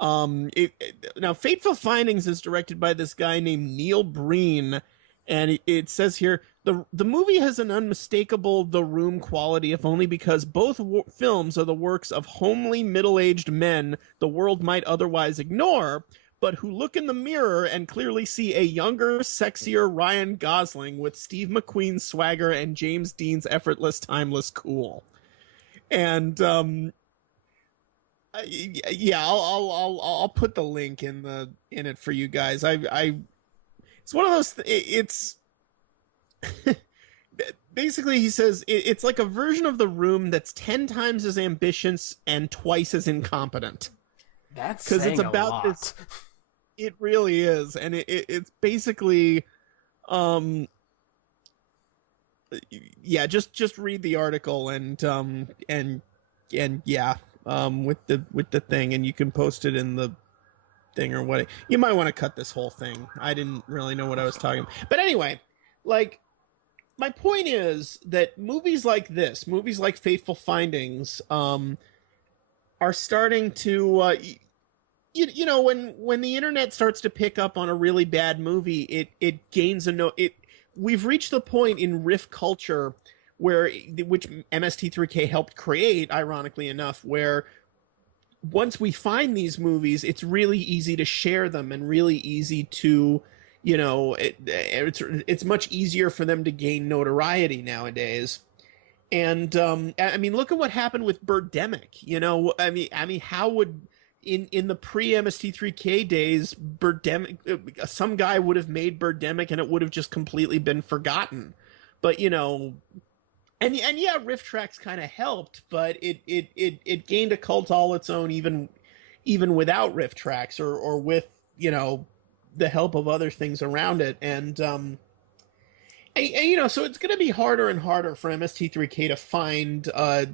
Now, Fateful Findings is directed by this guy named Neil Breen, and it says here, the movie has an unmistakable The Room quality, if only because both films are the works of homely middle-aged men the world might otherwise ignore, but who look in the mirror and clearly see a younger, sexier Ryan Gosling with Steve McQueen's swagger and James Dean's effortless, timeless cool. And yeah, I'll put the link in it for you guys. It's one of those. It's basically, he says it's like a version of The Room that's 10 times as ambitious and twice as incompetent. That's because it's about a lot. this. It really is, and it's basically, yeah. Just read the article and yeah, with the thing, and you can post it in the thing or what. You might want to cut this whole thing. I didn't really know what I was talking about, but anyway, like. My point is that movies like this, movies like Fateful Findings, are starting to, you know, when the internet starts to pick up on a really bad movie, it gains we've reached the point in riff culture which MST3K helped create, ironically enough, where once we find these movies, it's really easy to share them and really easy to, you know, it's much easier for them to gain notoriety nowadays. And I mean, look at what happened with Birdemic. You know, I mean, how would in the pre-MST3K days, Birdemic, some guy would have made Birdemic and it would have just completely been forgotten. But you know, and yeah, riff tracks kind of helped, but it gained a cult all its own, even without riff tracks or with, you know, the help of other things around it. And you know, so it's going to be harder and harder for MST3K to find. I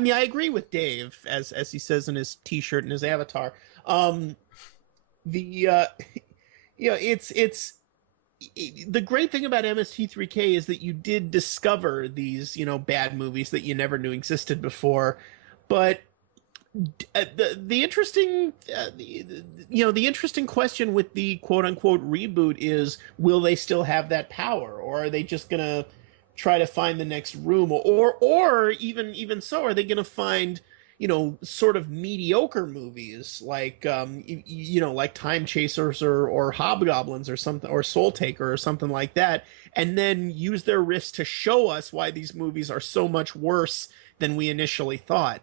mean, I agree with Dave, as he says in his T-shirt and his avatar. You know, it's the great thing about MST3K is that you did discover these, you know, bad movies that you never knew existed before, but. The interesting, you know, the interesting question with the quote unquote reboot is, will they still have that power, or are they just gonna try to find the next Room, or even so, are they gonna find, you know, sort of mediocre movies like you know, like Time Chasers or Hobgoblins or something, or Soul Taker or something like that, and then use their riffs to show us why these movies are so much worse than we initially thought.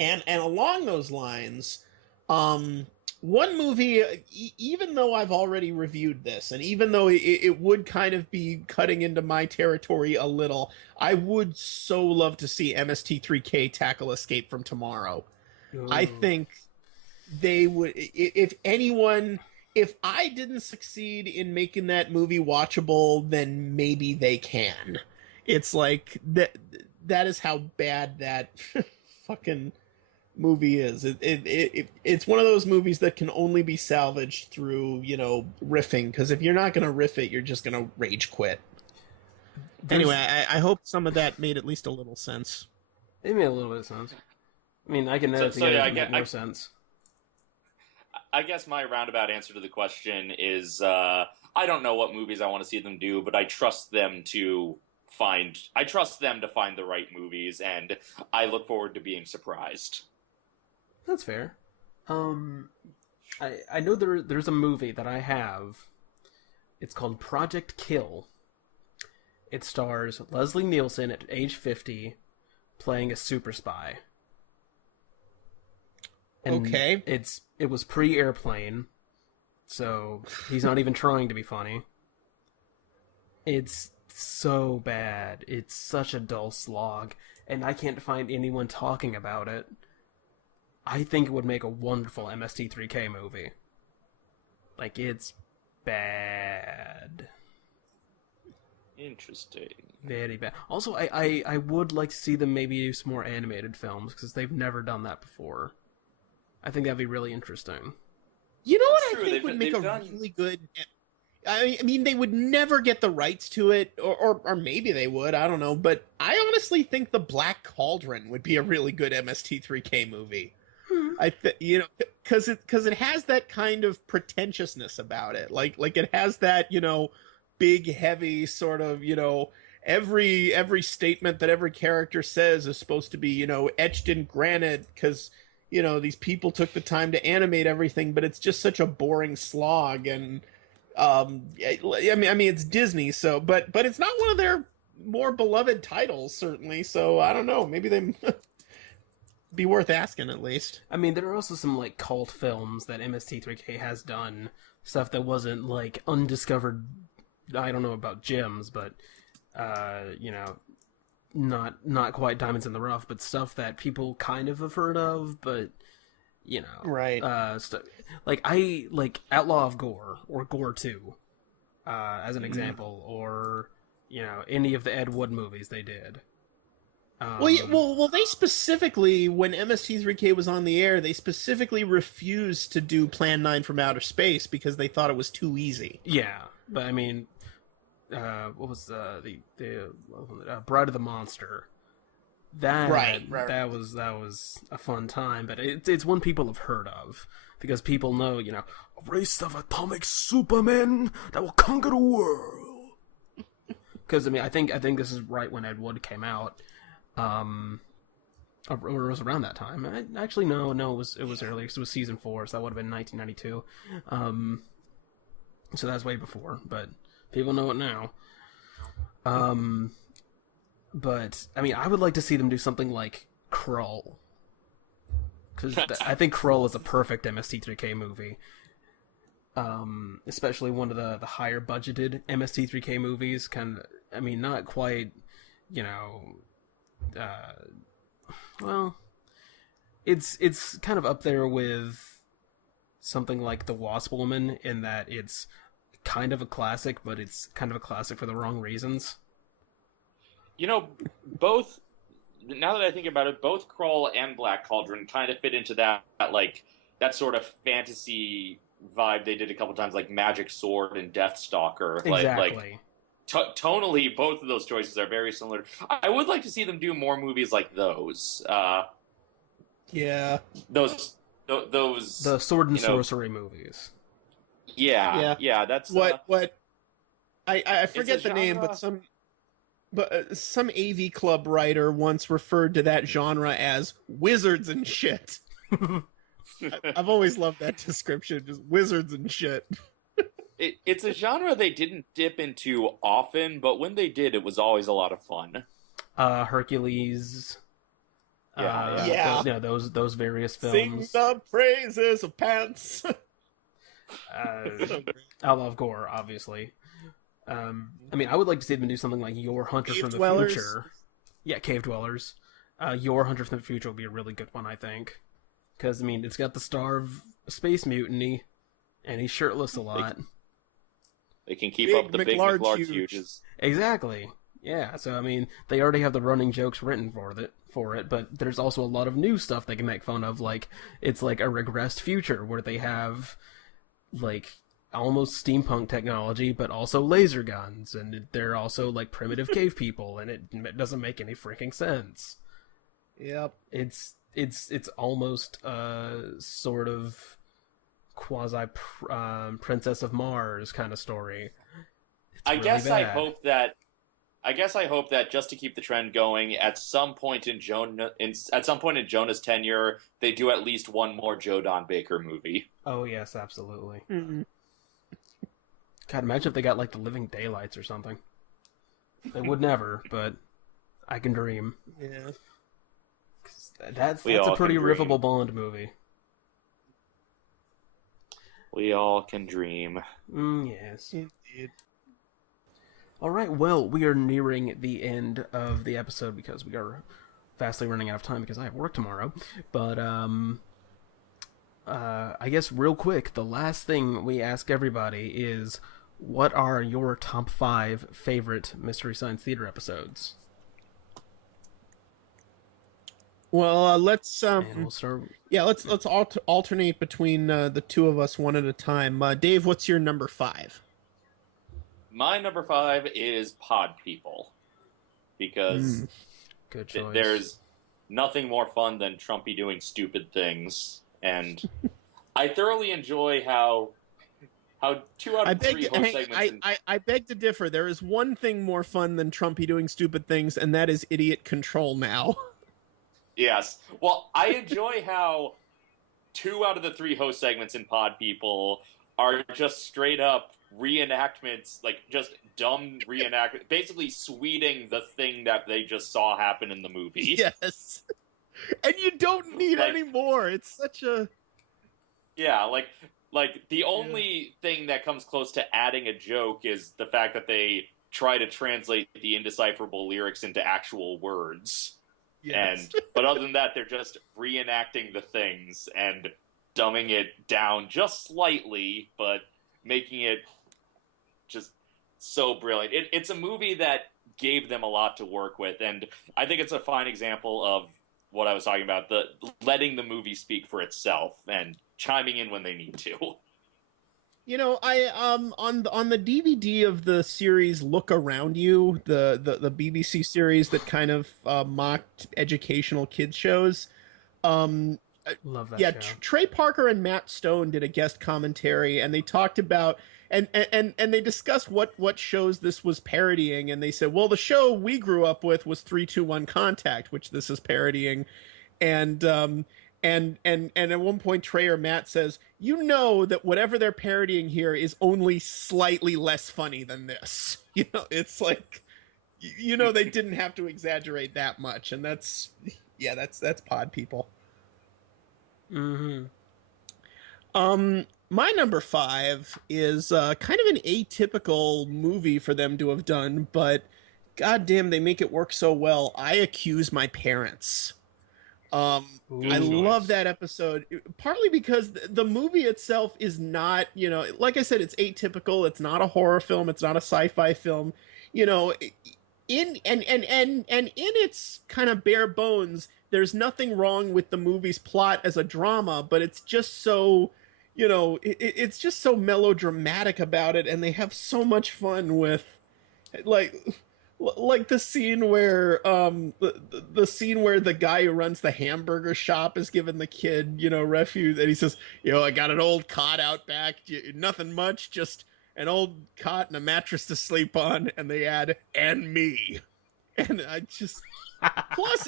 And along those lines, one movie, even though I've already reviewed this, and even though it would kind of be cutting into my territory a little, I would so love to see MST3K tackle Escape from Tomorrow. Ooh. I think they would, if I didn't succeed in making that movie watchable, then maybe they can. It's like, that is how bad that fucking movie is. It's one of those movies that can only be salvaged through, you know, riffing, because if you're not going to riff it, you're just going to rage quit. Anyway, I hope some of that made at least a little sense. It made a little bit of sense. I mean, I can edit together to make more sense. I guess my roundabout answer to the question is I don't know what movies I want to see them do, but I trust them to find the right movies, and I look forward to being surprised. That's fair. I know there's a movie that I have. It's called Project Kill. It stars Leslie Nielsen at age 50 playing a super spy. And okay. It was pre-Airplane, so he's not even trying to be funny. It's so bad. It's such a dull slog, and I can't find anyone talking about it. I think it would make a wonderful MST3K movie. Like, it's bad. Interesting. Very bad. Also, I would like to see them maybe do some more animated films, because they've never done that before. I think that'd be really interesting. You know what True. I think would make a really good... I mean, they would never get the rights to it, or maybe they would, I don't know, but I honestly think The Black Cauldron would be a really good MST3K movie. Because it has that kind of pretentiousness about it. Like it has that, big, heavy sort of, every statement that every character says is supposed to be, etched in granite because, these people took the time to animate everything, but it's just such a boring slog. And, I mean, it's Disney, so, but it's not one of their more beloved titles, certainly. So I don't know, maybe they be worth asking at least. I mean, there are also some like cult films that MST3K has done, stuff that wasn't like undiscovered. I don't know about gems, but not quite diamonds in the rough, but stuff that people kind of have heard of, but right. Like Outlaw of Gore or Gore 2, as an example, or any of the Ed Wood movies they did. Well, they specifically, when MST3K was on the air, they specifically refused to do Plan 9 from Outer Space because they thought it was too easy. Yeah, but I mean, what was the Bride of the Monster? That was a fun time, but it's one people have heard of because people know, a race of atomic supermen that will conquer the world. Because I mean, I think this is right when Ed Wood came out. Or it was around that time. Actually, no, it was earlier. Cause it was season 4, so that would have been 1992. So that's way before, but people know it now. But I mean, I would like to see them do something like Krull, because I think Krull is a perfect MST3K movie. Especially one of the higher budgeted MST3K movies. I mean, not quite, well, it's kind of up there with something like The Wasp Woman in that it's kind of a classic, but it's kind of a classic for the wrong reasons. Both, now that I think about it, both Krull and Black Cauldron kind of fit into that sort of fantasy vibe they did a couple times, like Magic Sword and Deathstalker. Exactly. Tonally, both of those choices are very similar. I would like to see them do more movies like those. Yeah. Those the sword and sorcery movies. Yeah. That's what I forget the name, but some AV Club writer once referred to that genre as wizards and shit. I've always loved that description, just wizards and shit. It's a genre they didn't dip into often, but when they did, it was always a lot of fun. Hercules. Yeah. Those various films. Sing the praises of pants. Outlaw of Gore, obviously. I mean, I would like to see them do something like Your Hunter from the Future. Yeah, Cave Dwellers. Your Hunter from the Future will be a really good one, I think. Because, I mean, it's got the star of Space Mutiny, and he's shirtless a lot. They can keep up the big McLarge huges. Exactly. Yeah, so, I mean, they already have the running jokes written for it, but there's also a lot of new stuff they can make fun of, like, it's like a regressed future, where they have, like, almost steampunk technology, but also laser guns, and they're also, like, primitive cave people, and it doesn't make any freaking sense. Yep. It's almost a sort of quasi Princess of Mars kind of story. It's I really guess bad. I hope that just to keep the trend going, at some point in Jonah's tenure, they do at least one more Joe Don Baker movie. Oh yes, absolutely. Mm-hmm. God, imagine if they got like the Living Daylights or something. They would never, but I can dream. Yeah. That's a pretty riffable Bond movie. We all can dream. Yes. Indeed. All right, well, we are nearing the end of the episode because we are vastly running out of time because I have work tomorrow. But I guess real quick, the last thing we ask everybody is, what are your top 5 favorite Mystery Science Theater episodes? Well, let's And we'll start. yeah, let's alternate between the two of us one at a time. Dave, what's your number 5? My number 5 is Pod People, because Good choice. there's nothing more fun than Trumpy doing stupid things, and I thoroughly enjoy how 2 out of 3 host segments. I beg to differ. There is one thing more fun than Trumpy doing stupid things, and that is idiot control now. Yes. Well, I enjoy how 2 out of the 3 host segments in Pod People are just straight up reenactments, like just dumb reenactments, basically sweeting the thing that they just saw happen in the movie. Yes. And you don't need any more. It's such a... Yeah, like the only thing that comes close to adding a joke is the fact that they try to translate the indecipherable lyrics into actual words. Yes. But other than that, they're just reenacting the things and dumbing it down just slightly, but making it just so brilliant. It's a movie that gave them a lot to work with, and I think it's a fine example of what I was talking about, the letting the movie speak for itself and chiming in when they need to. You know, I on the DVD of the series Look Around You, the BBC series that kind of mocked educational kids shows. Love that show. Trey Parker and Matt Stone did a guest commentary, and they talked about and they discussed what shows this was parodying, and they said, well, the show we grew up with was 3-2-1 Contact, which this is parodying, and at one point Trey or Matt says, you know that whatever they're parodying here is only slightly less funny than this. You know, it's like, you know, they didn't have to exaggerate that much, and that's Pod People. Mm-hmm. My number 5 is kind of an atypical movie for them to have done, but goddamn, they make it work so well. I Accuse My Parents. I love that episode, partly because the movie itself is not, you know, like I said, it's atypical. It's not a horror film. It's not a sci-fi film. You know, in its kind of bare bones, there's nothing wrong with the movie's plot as a drama, but it's just so, you know, it's just so melodramatic about it, and they have so much fun with, like the scene where the scene where the guy who runs the hamburger shop is giving the kid, you know, refuge, and he says, you know, I got an old cot out back, nothing much, just an old cot and a mattress to sleep on, and they add, and me. And I just plus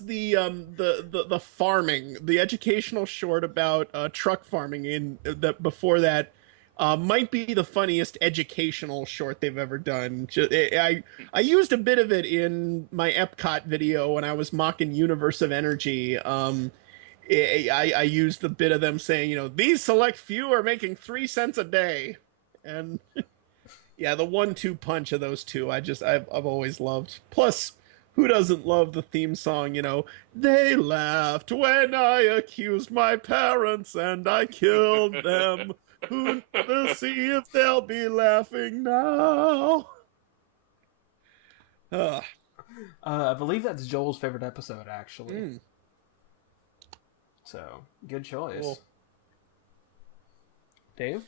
the farming, the educational short about truck farming in that before that might be the funniest educational short they've ever done. I used a bit of it in my Epcot video when I was mocking Universe of Energy. I used the bit of them saying, you know, these select few are making 3 cents a day, and yeah, the 1-2 punch of those two, I've always loved. Plus, who doesn't love the theme song, you know, they laughed when I accused my parents and I killed them. Who to see if they'll be laughing now? I believe that's Joel's favorite episode, actually. So, good choice. Cool. Dave?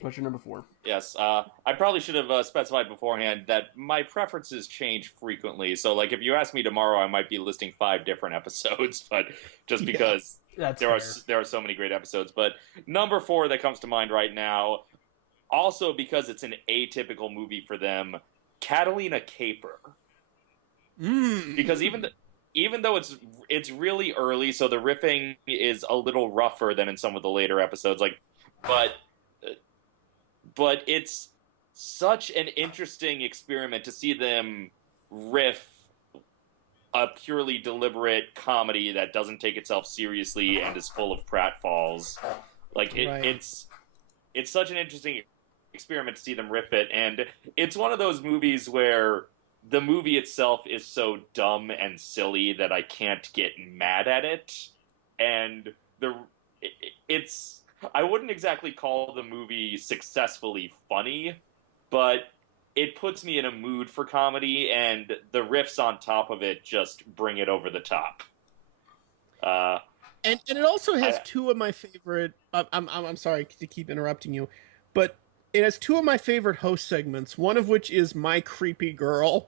What's your number 4? Yes, I probably should have specified beforehand that my preferences change frequently. So, like, if you ask me tomorrow, I might be listing 5 different episodes, but just because That's there are so many great episodes. But number 4 that comes to mind right now, also because it's an atypical movie for them, Catalina Caper. Because even though it's really early, so the riffing is a little rougher than in some of the later episodes. But it's such an interesting experiment to see them riff a purely deliberate comedy that doesn't take itself seriously and is full of pratfalls. It's such an interesting experiment to see them riff it, and it's one of those movies where the movie itself is so dumb and silly that I can't get mad at it, and I wouldn't exactly call the movie successfully funny, but it puts me in a mood for comedy, and the riffs on top of it just bring it over the top. And it also has two of my favorite. I'm sorry to keep interrupting you, but it has two of my favorite host segments. One of which is "My Creepy Girl,"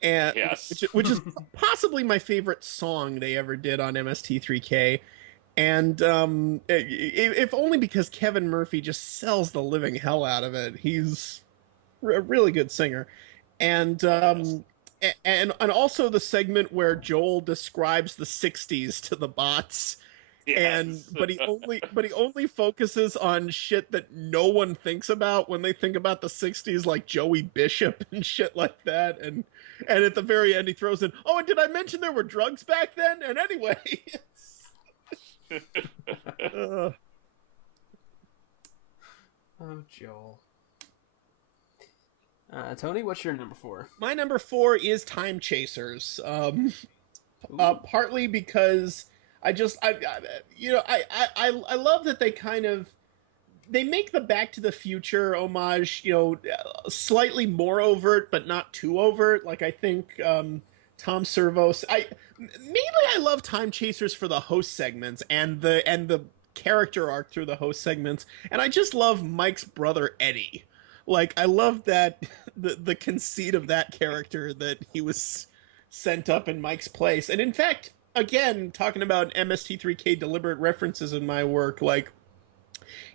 and yes. which is possibly my favorite song they ever did on MST3K. And if only because Kevin Murphy just sells the living hell out of it. He's a really good singer. And also the segment where Joel describes the 60s to the bots. Yes. But he only focuses on shit that no one thinks about when they think about the 60s, like Joey Bishop and shit like that. And at the very end he throws in, "Oh, and did I mention there were drugs back then?" And anyway, Oh, Joel. Tony, what's your number 4? My number 4 is Time Chasers. Partly because I love that they make the Back to the Future homage, slightly more overt, but not too overt. Like, I think Tom Servos. I love Time Chasers for the host segments and the character arc through the host segments, and I just love Mike's brother Eddie. Like, I love that the conceit of that character, that he was sent up in Mike's place. And in fact, again, talking about MST3K deliberate references in my work, like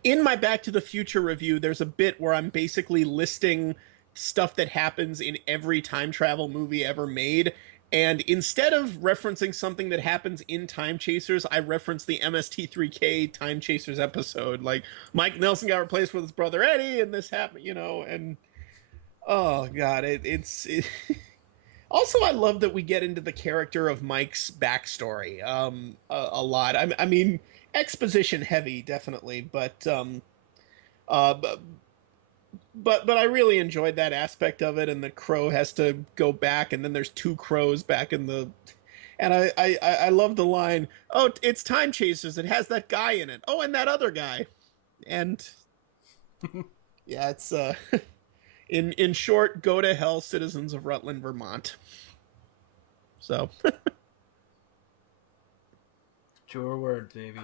in my Back to the Future review, there's a bit where I'm basically listing stuff that happens in every time travel movie ever made. And instead of referencing something that happens in Time Chasers, I reference the MST3K Time Chasers episode. Like, Mike Nelson got replaced with his brother Eddie, and this happened, and oh god, it's Also, I love that we get into the character of Mike's backstory a lot. I mean, exposition heavy, definitely, but I really enjoyed that aspect of it, and the crow has to go back, and then there's two crows back in the... And I love the line, "Oh, it's Time Chasers, it has that guy in it. Oh, and that other guy." And yeah, it's in short, go to hell, citizens of Rutland, Vermont. So Your word, Davey.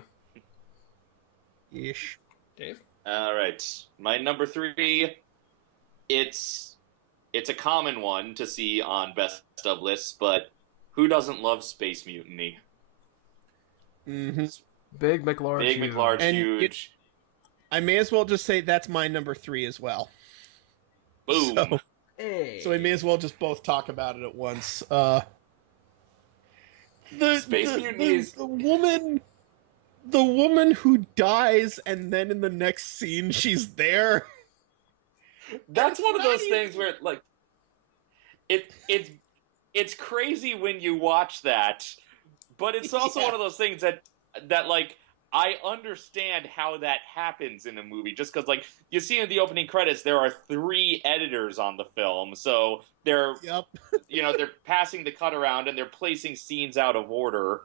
ish. Dave? All right, my number 3. It's a common one to see on best of lists, but who doesn't love Space Mutiny? Mm-hmm. Big McLarge. Big McLarge, huge. I may as well just say that's my number 3 as well. Boom. So we may as well just both talk about it at once. Space Mutiny is... The woman who dies, and then in the next scene she's there. That's one of those things where, like, it's crazy when you watch that, but it's also one of those things that like, I understand how that happens in a movie, just because, like, you see in the opening credits, there are 3 editors on the film, so they're, they're passing the cut around, and they're placing scenes out of order,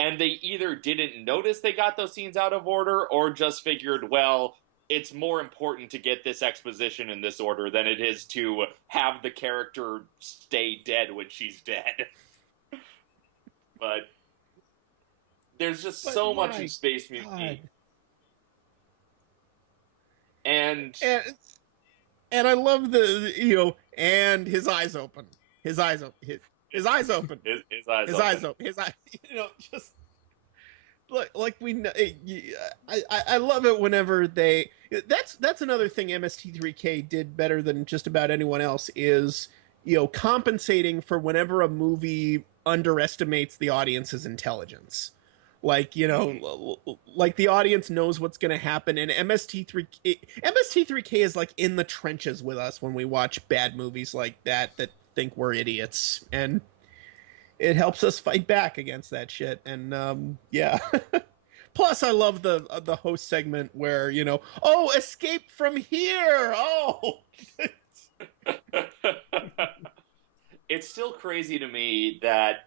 and they either didn't notice they got those scenes out of order, or just figured, well, it's more important to get this exposition in this order than it is to have the character stay dead when she's dead. But there's just so much in Space Mutiny. And I love the, and his eyes open. His eyes open. His eyes open. His eyes open. Just like I love it whenever they. That's another thing MST3K did better than just about anyone else is, compensating for whenever a movie underestimates the audience's intelligence. Like, like the audience knows what's going to happen, and MST3K is like in the trenches with us when we watch bad movies like that think we're idiots, and it helps us fight back against that shit. And yeah. Plus, I love the host segment where, oh, escape from here. Oh. It's still crazy to me that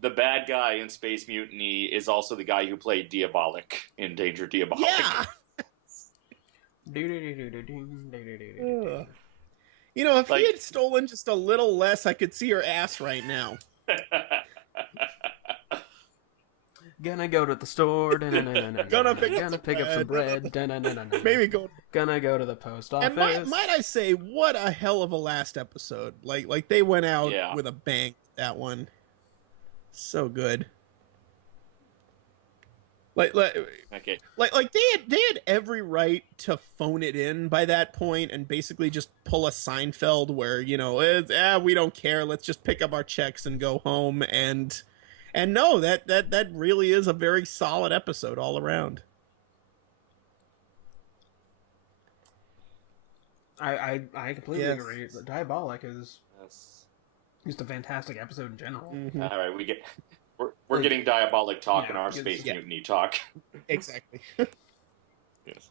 the bad guy in Space Mutiny is also the guy who played Diabolik in Danger Diabolik. Yeah. If he had stolen just a little less, I could see her ass right now. Gonna go to the store. Gonna pick up some bread. Maybe go. Gonna go to the post office. And might I say, what a hell of a last episode! Like they went out with a bang. That one, so good. Like they had every right to phone it in by that point and basically just pull a Seinfeld where we don't care, let's just pick up our checks and go home. And no, that really is a very solid episode all around. I completely agree. Diabolik is just a fantastic episode in general. Mm-hmm. All right, we're getting Diabolik talk in our Space Mutiny talk. Exactly. Yes.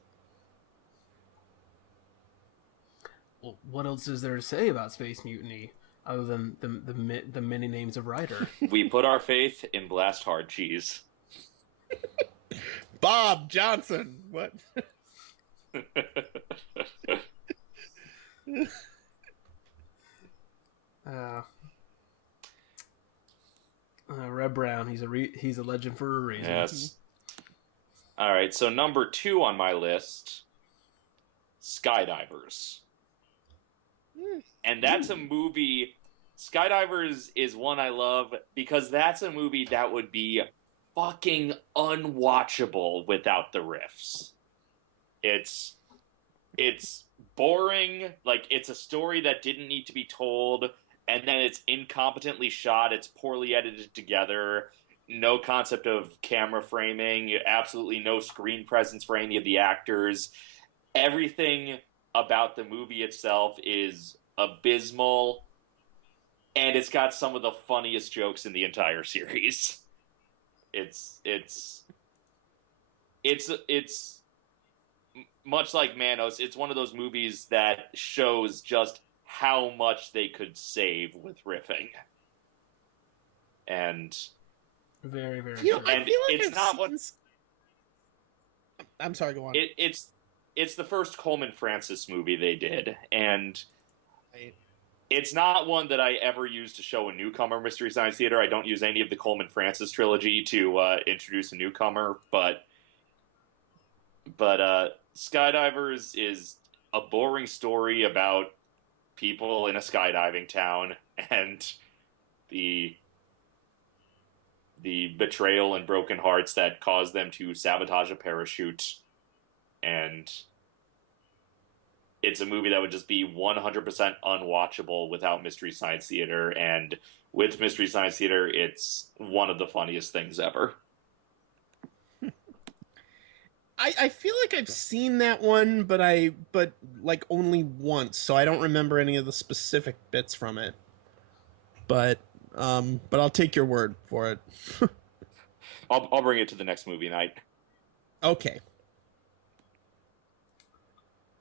Well, what else is there to say about Space Mutiny other than the many names of writer? We put our faith in Blast Hard Cheese. Bob Johnson. What? Red Brown. He's a legend for a reason. Yes. All right. So number 2 on my list, Skydivers. And that's a movie. Skydivers is one I love because that's a movie that would be fucking unwatchable without the riffs. It's boring. Like, it's a story that didn't need to be told, and then it's incompetently shot. It's poorly edited together. No concept of camera framing. Absolutely no screen presence for any of the actors. Everything about the movie itself is abysmal, and it's got some of the funniest jokes in the entire series. It's much like Manos. It's one of those movies that shows just how much they could save with riffing. And very, very. I feel like it's not what. I'm sorry. Go on. It's the first Coleman Francis movie they did, and right. It's not one that I ever use to show a newcomer Mystery Science Theater. I don't use any of the Coleman Francis trilogy to introduce a newcomer, but Skydivers is a boring story about people in a skydiving town and the betrayal and broken hearts that cause them to sabotage a parachute. And it's a movie that would just be 100% unwatchable without Mystery Science Theater, and with Mystery Science Theater, it's one of the funniest things ever. I feel like I've seen that one, but like only once, so I don't remember any of the specific bits from it. But I'll take your word for it. I'll bring it to the next movie night. Okay.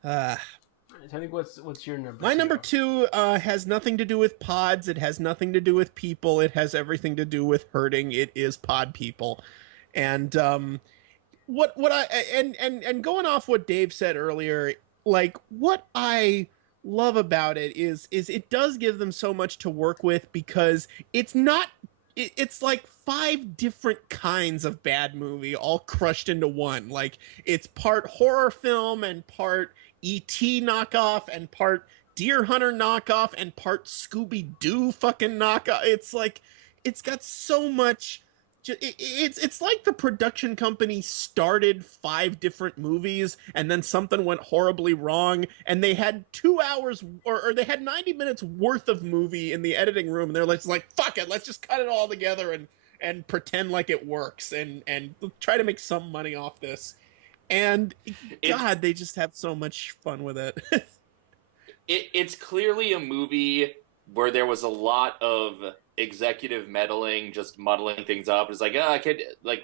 I think what's your number? My number 2 has nothing to do with pods. It has nothing to do with people. It has everything to do with herding. It is pod people, and what I and going off what Dave said earlier, like what I love about it is it does give them so much to work with because it's not. It's like 5 different kinds of bad movie all crushed into one. Like it's part horror film and part E.T. knockoff and part Deer Hunter knockoff and part Scooby-Doo fucking knockoff. It's like it's got so much it's like the production company started 5 different movies and then something went horribly wrong and they had 2 hours or they had 90 minutes worth of movie in the editing room and they're like fuck it, let's just cut it all together and pretend like it works and try to make some money off this. And God, they just have so much fun with it. It's clearly a movie where there was a lot of executive meddling, just muddling things up. It's like,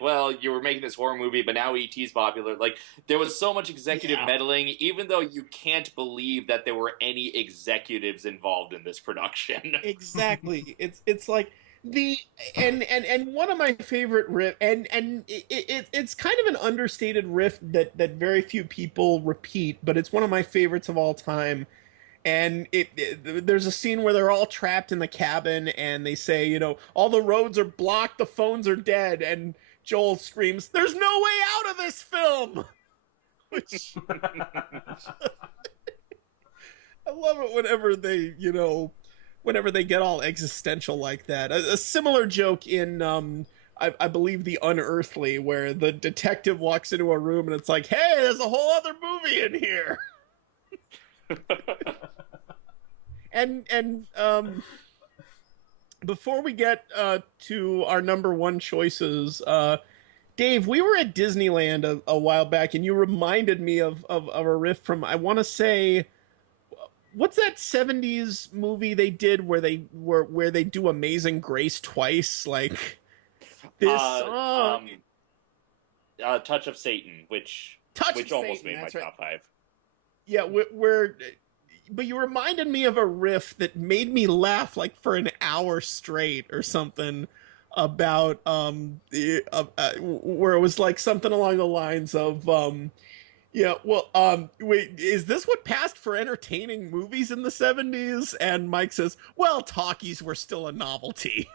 well, you were making this horror movie, but now E.T.'s popular. Like, there was so much executive meddling, even though you can't believe that there were any executives involved in this production. Exactly. It's like and one of my favorite riff, and it's kind of an understated riff that very few people repeat, but it's one of my favorites of all time. And there's a scene where they're all trapped in the cabin and they say, you know, all the roads are blocked, the phones are dead. And Joel screams, "There's no way out of this film!" Which I love it whenever they get all existential like that. A similar joke in, I believe, The Unearthly, where the detective walks into a room and it's like, hey, there's a whole other movie in here. And before we get to our number one choices, Dave, we were at Disneyland a while back, and you reminded me of a riff from, I want to say, what's that 70s movie they did where they do Amazing Grace twice? Like this song, Touch of Satan, which almost made my top 5. Yeah, but you reminded me of a riff that made me laugh like for an hour straight or something about where it was like something along the lines of wait, is this what passed for entertaining movies in the 70s? And Mike says, well, talkies were still a novelty.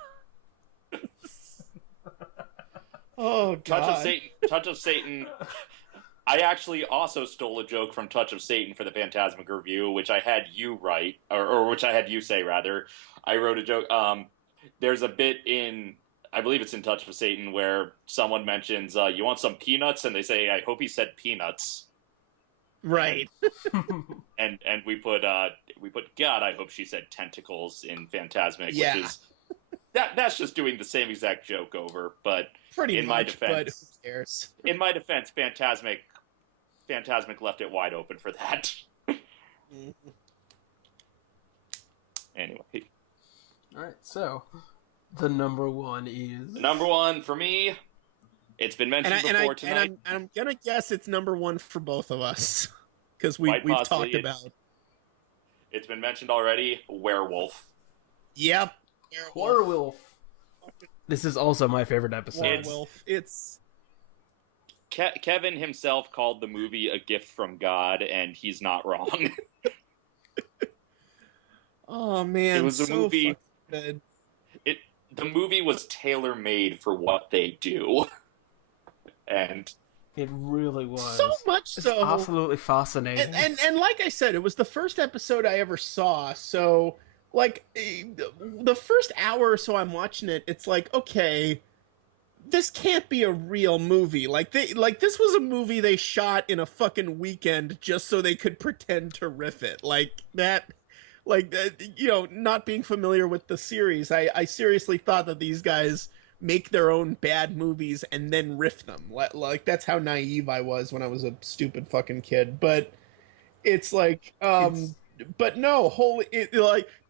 Oh God. Touch of Satan. I actually also stole a joke from Touch of Satan for the Phantasmic review, which I had you write, or which I had you say, rather. I wrote a joke. There's a bit in, I believe it's in Touch of Satan, where someone mentions, you want some peanuts? And they say, I hope he said peanuts. Right. And we put, God, I hope she said tentacles in Phantasmic, which is, that's just doing the same exact joke over, but pretty much, but who cares? In my defense, Phantasmic left it wide open for that. Anyway. All right, so the number one is... The number one for me, it's been mentioned before tonight. And I'm going to guess it's number one for both of us, because we've talked about... It's been mentioned already, Werewolf. Yep. Werewolf. This is also my favorite episode. Werewolf. It's... Kevin himself called the movie a gift from God, and he's not wrong. Oh man, it was a movie. Good. The movie was tailor-made for what they do, and it really was so much so. It's absolutely fascinating. And like I said, it was the first episode I ever saw. So like the first hour or so I'm watching it, it's like, okay, this can't be a real movie. Like this was a movie they shot in a fucking weekend just so they could pretend to riff it. Not being familiar with the series, I seriously thought that these guys make their own bad movies and then riff them. Like that's how naive I was when I was a stupid fucking kid. But it's like, but no,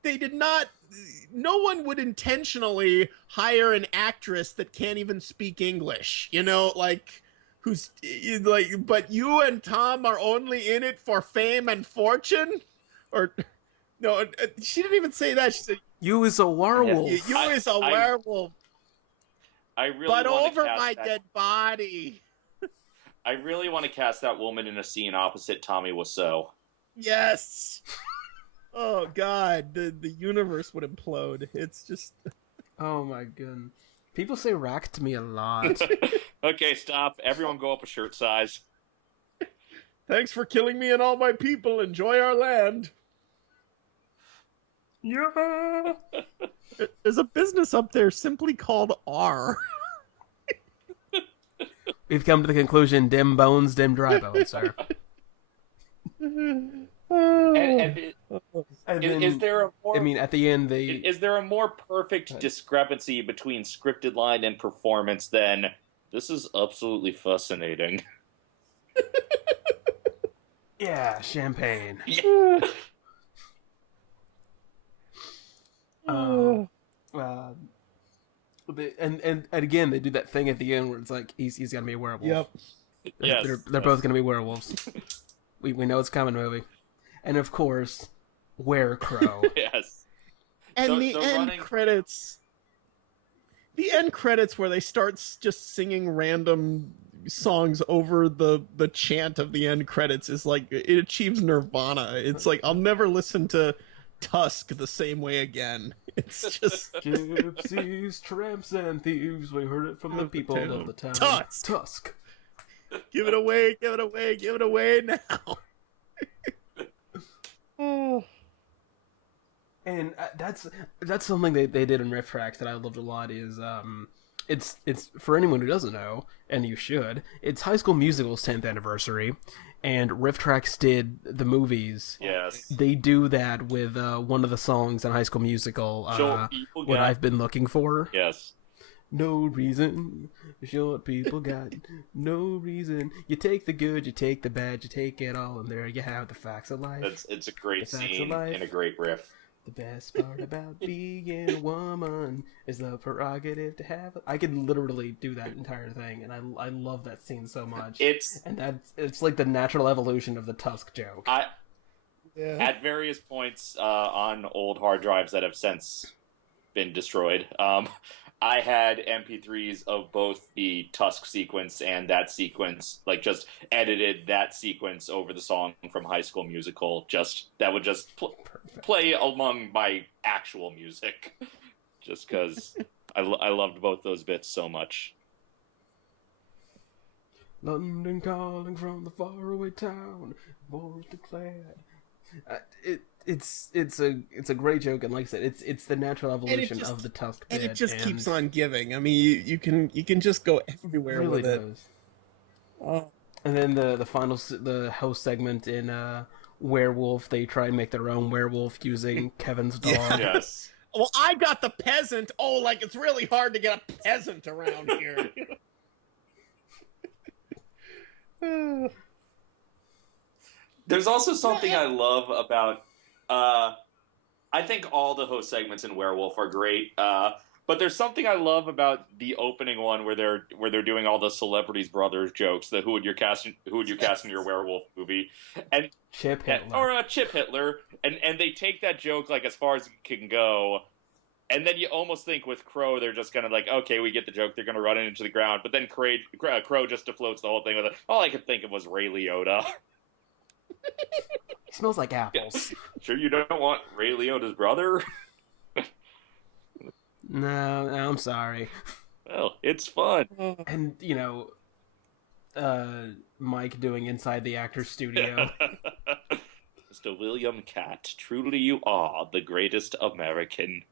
they did not. No one would intentionally hire an actress that can't even speak English, who's like, but you and Tom are only in it for fame and fortune? Or, no, she didn't even say that. She said, you is a werewolf. You is a werewolf. I really but want over my dead body. I really want to cast that woman in a scene opposite Tommy Wiseau. Yes. Oh God, the universe would implode. It's just... Oh my goodness. People say rack to me a lot. Okay, stop. Everyone go up a shirt size. Thanks for killing me and all my people. Enjoy our land. Yeah. There's a business up there simply called R. We've come to the conclusion: dim bones, dim dry bones, sir. And And then, is there a more? I mean, at the end, Is there a more perfect discrepancy between scripted line and performance than this is absolutely fascinating? Yeah, champagne. Yeah. And again, they do that thing at the end where it's like he's gonna be a werewolf. Yep. Yes, They're both gonna be werewolves. we know it's coming, movie, and of course, Crow. Yes. And So the end credits. The end credits where they start just singing random songs over the chant of the end credits is like it achieves nirvana. It's like I'll never listen to Tusk the same way again. It's just Gypsies, tramps, and thieves. We heard it from the people of the town. Tusk. Give it away! Give it away! Give it away now! Oh. And that's something they did in Riff Tracks that I loved a lot. Is it's for anyone who doesn't know, and you should. It's High School Musical's 10th anniversary, and Riff Tracks did the movies. Yes. They do that with one of the songs in High School Musical. What I've been looking for. Yes. No reason, short people got no reason. You take the good, you take the bad, you take it all, and there you have the facts of life. It's a great scene and a great riff. The best part about being a woman is the prerogative to have. I could literally do that entire thing, and I love that scene so much. It's like the natural evolution of the Tusk joke. At various points on old hard drives that have since been destroyed, I had MP3s of both the Tusk sequence and that sequence, like just edited that sequence over the song from High School Musical. That would just play among my actual music, just because I loved both those bits so much. London calling from the faraway town, voice declared. It's a great joke, and like I said, it's the natural evolution of the Tusk bit, and it just keeps on giving. I mean, you can just go everywhere really with it. Does. Oh. And then the host segment in Werewolf, they try and make their own werewolf using Kevin's dog. Yeah. Yes. Well, I got the peasant. Oh, like it's really hard to get a peasant around here. There's also something I love about. I think all the host segments in Werewolf are great, but there's something I love about the opening one where they're doing all the celebrities brothers jokes. The who would you cast in your werewolf movie, and Chip Hitler or Chip Hitler, and they take that joke like as far as it can go. And then you almost think with Crow, they're just gonna like, okay, we get the joke. They're gonna run it into the ground. But then Crow just deflates the whole thing with it. All I could think of was Ray Liotta. He smells like apples. Sure, you don't want Ray Liotta's brother? No, I'm sorry. Well, it's fun. And Mike doing Inside the Actors Studio. Mr. William Catt, truly you are the greatest American.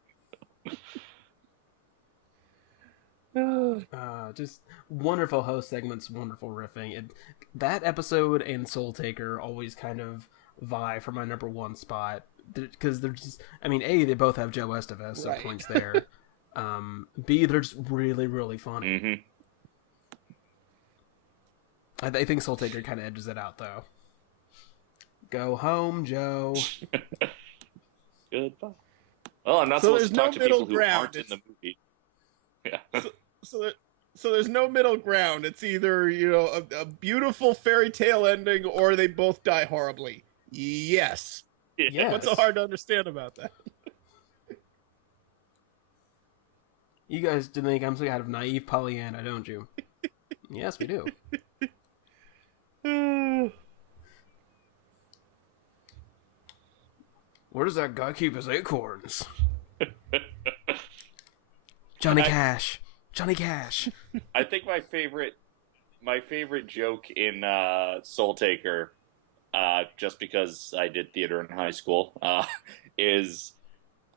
Just wonderful host segments, wonderful riffing. That episode and Soul Taker always kind of vie for my number one spot because they're just. I mean, A, they both have Joe Estevez, so right. Points there. B, they're just really, really funny. Mm-hmm. I think Soul Taker kind of edges it out, though. Go home, Joe. Goodbye. Well, I'm not So supposed to talk to people who aren't in the movie. Yeah. So there's no middle ground. It's either a beautiful fairy tale ending or they both die horribly. Yes. Yes. What's so hard to understand about that? You guys think I'm some kind of naive Pollyanna, don't you? Yes, we do. Where does that guy keep his acorns? Johnny Cash. Johnny Cash. I think my favorite joke in Soul Taker, just because I did theater in high school, is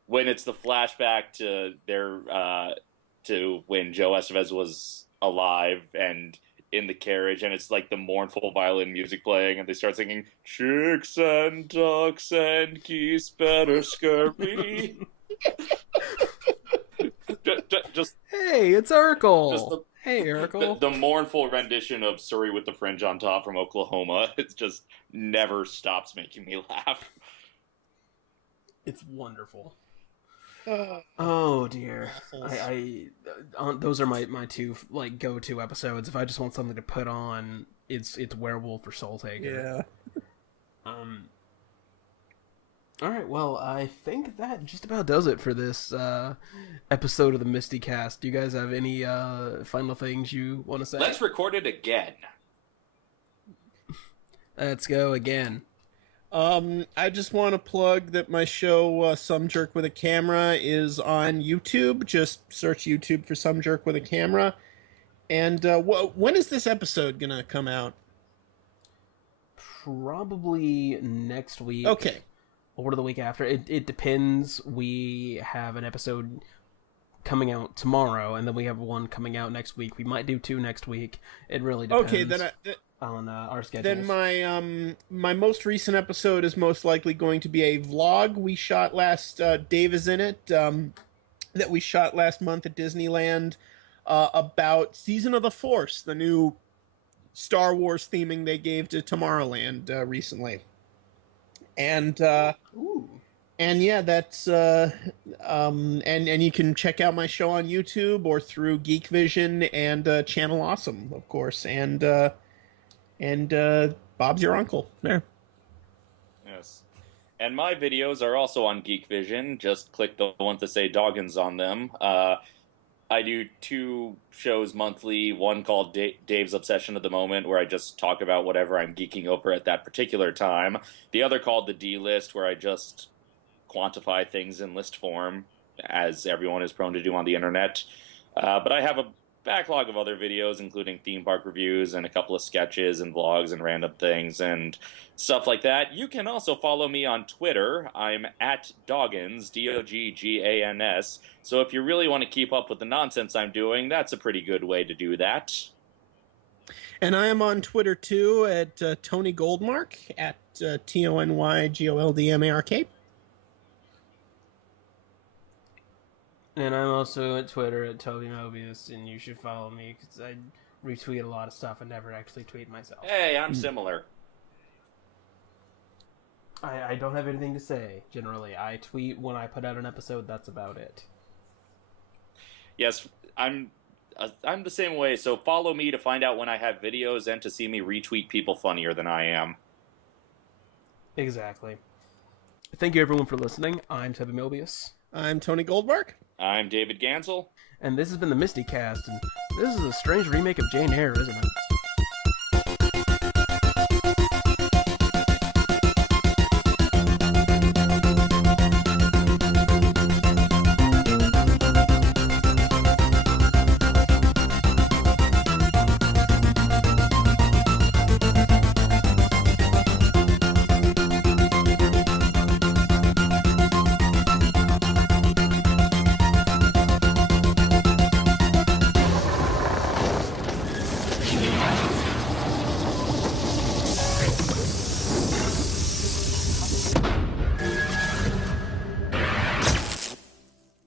when it's the flashback to their to when Joe Estevez was alive, and in the carriage, and it's like the mournful violin music playing, and they start singing "Chicks and ducks and geese better scurry." just Hey, it's Urkel. just the, Hey, Urkel. the mournful rendition of "Surrey with the Fringe on Top" from Oklahoma. It just never stops making me laugh. It's wonderful. Oh dear, those are my two like go-to episodes. If I just want something to put on, it's Werewolf or Soul Taker. Yeah. All right, well, I think that just about does it for this episode of the MSTieCast. Do you guys have any final things you want to say? Let's record it again. Let's go again. I just want to plug that my show, Some Jerk with a Camera, is on YouTube. Just search YouTube for Some Jerk with a Camera. And when is this episode going to come out? Probably next week. Okay. Or the week after. It depends. We have an episode coming out tomorrow, and then we have one coming out next week. We might do 2 next week. It really depends. Okay, then on our schedules. Then my most recent episode is most likely going to be a vlog we shot last. Dave is in it. That we shot last month at Disneyland about Season of the Force, the new Star Wars theming they gave to Tomorrowland recently. And yeah, that's and you can check out my show on YouTube or through GeekVision and Channel Awesome, of course, and Bob's your uncle. There. Yes. And my videos are also on GeekVision. Just click the ones that say Doggans on them. I do 2 shows monthly, one called Dave's Obsession of the Moment, where I just talk about whatever I'm geeking over at that particular time. The other called The D-List, where I just quantify things in list form, as everyone is prone to do on the internet. But I have a backlog of other videos, including theme park reviews and a couple of sketches and vlogs and random things and stuff like that. You can also follow me on Twitter. I'm at Doggans, Doggans. So if you really want to keep up with the nonsense I'm doing, that's a pretty good way to do that. And I am on Twitter too at Tony Goldmark at TonyGoldmark. And I'm also at Twitter at Toby Mobius, and you should follow me because I retweet a lot of stuff and never actually tweet myself. Hey, I'm similar. I don't have anything to say, generally. I tweet when I put out an episode, that's about it. Yes, I'm the same way, so follow me to find out when I have videos and to see me retweet people funnier than I am. Exactly. Thank you everyone for listening. I'm Toby Mobius. I'm Tony Goldmark. I'm David Ganssle. And this has been the MSTieCast, and this is a strange remake of Jane Eyre, isn't it?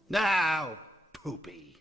Now, poopy.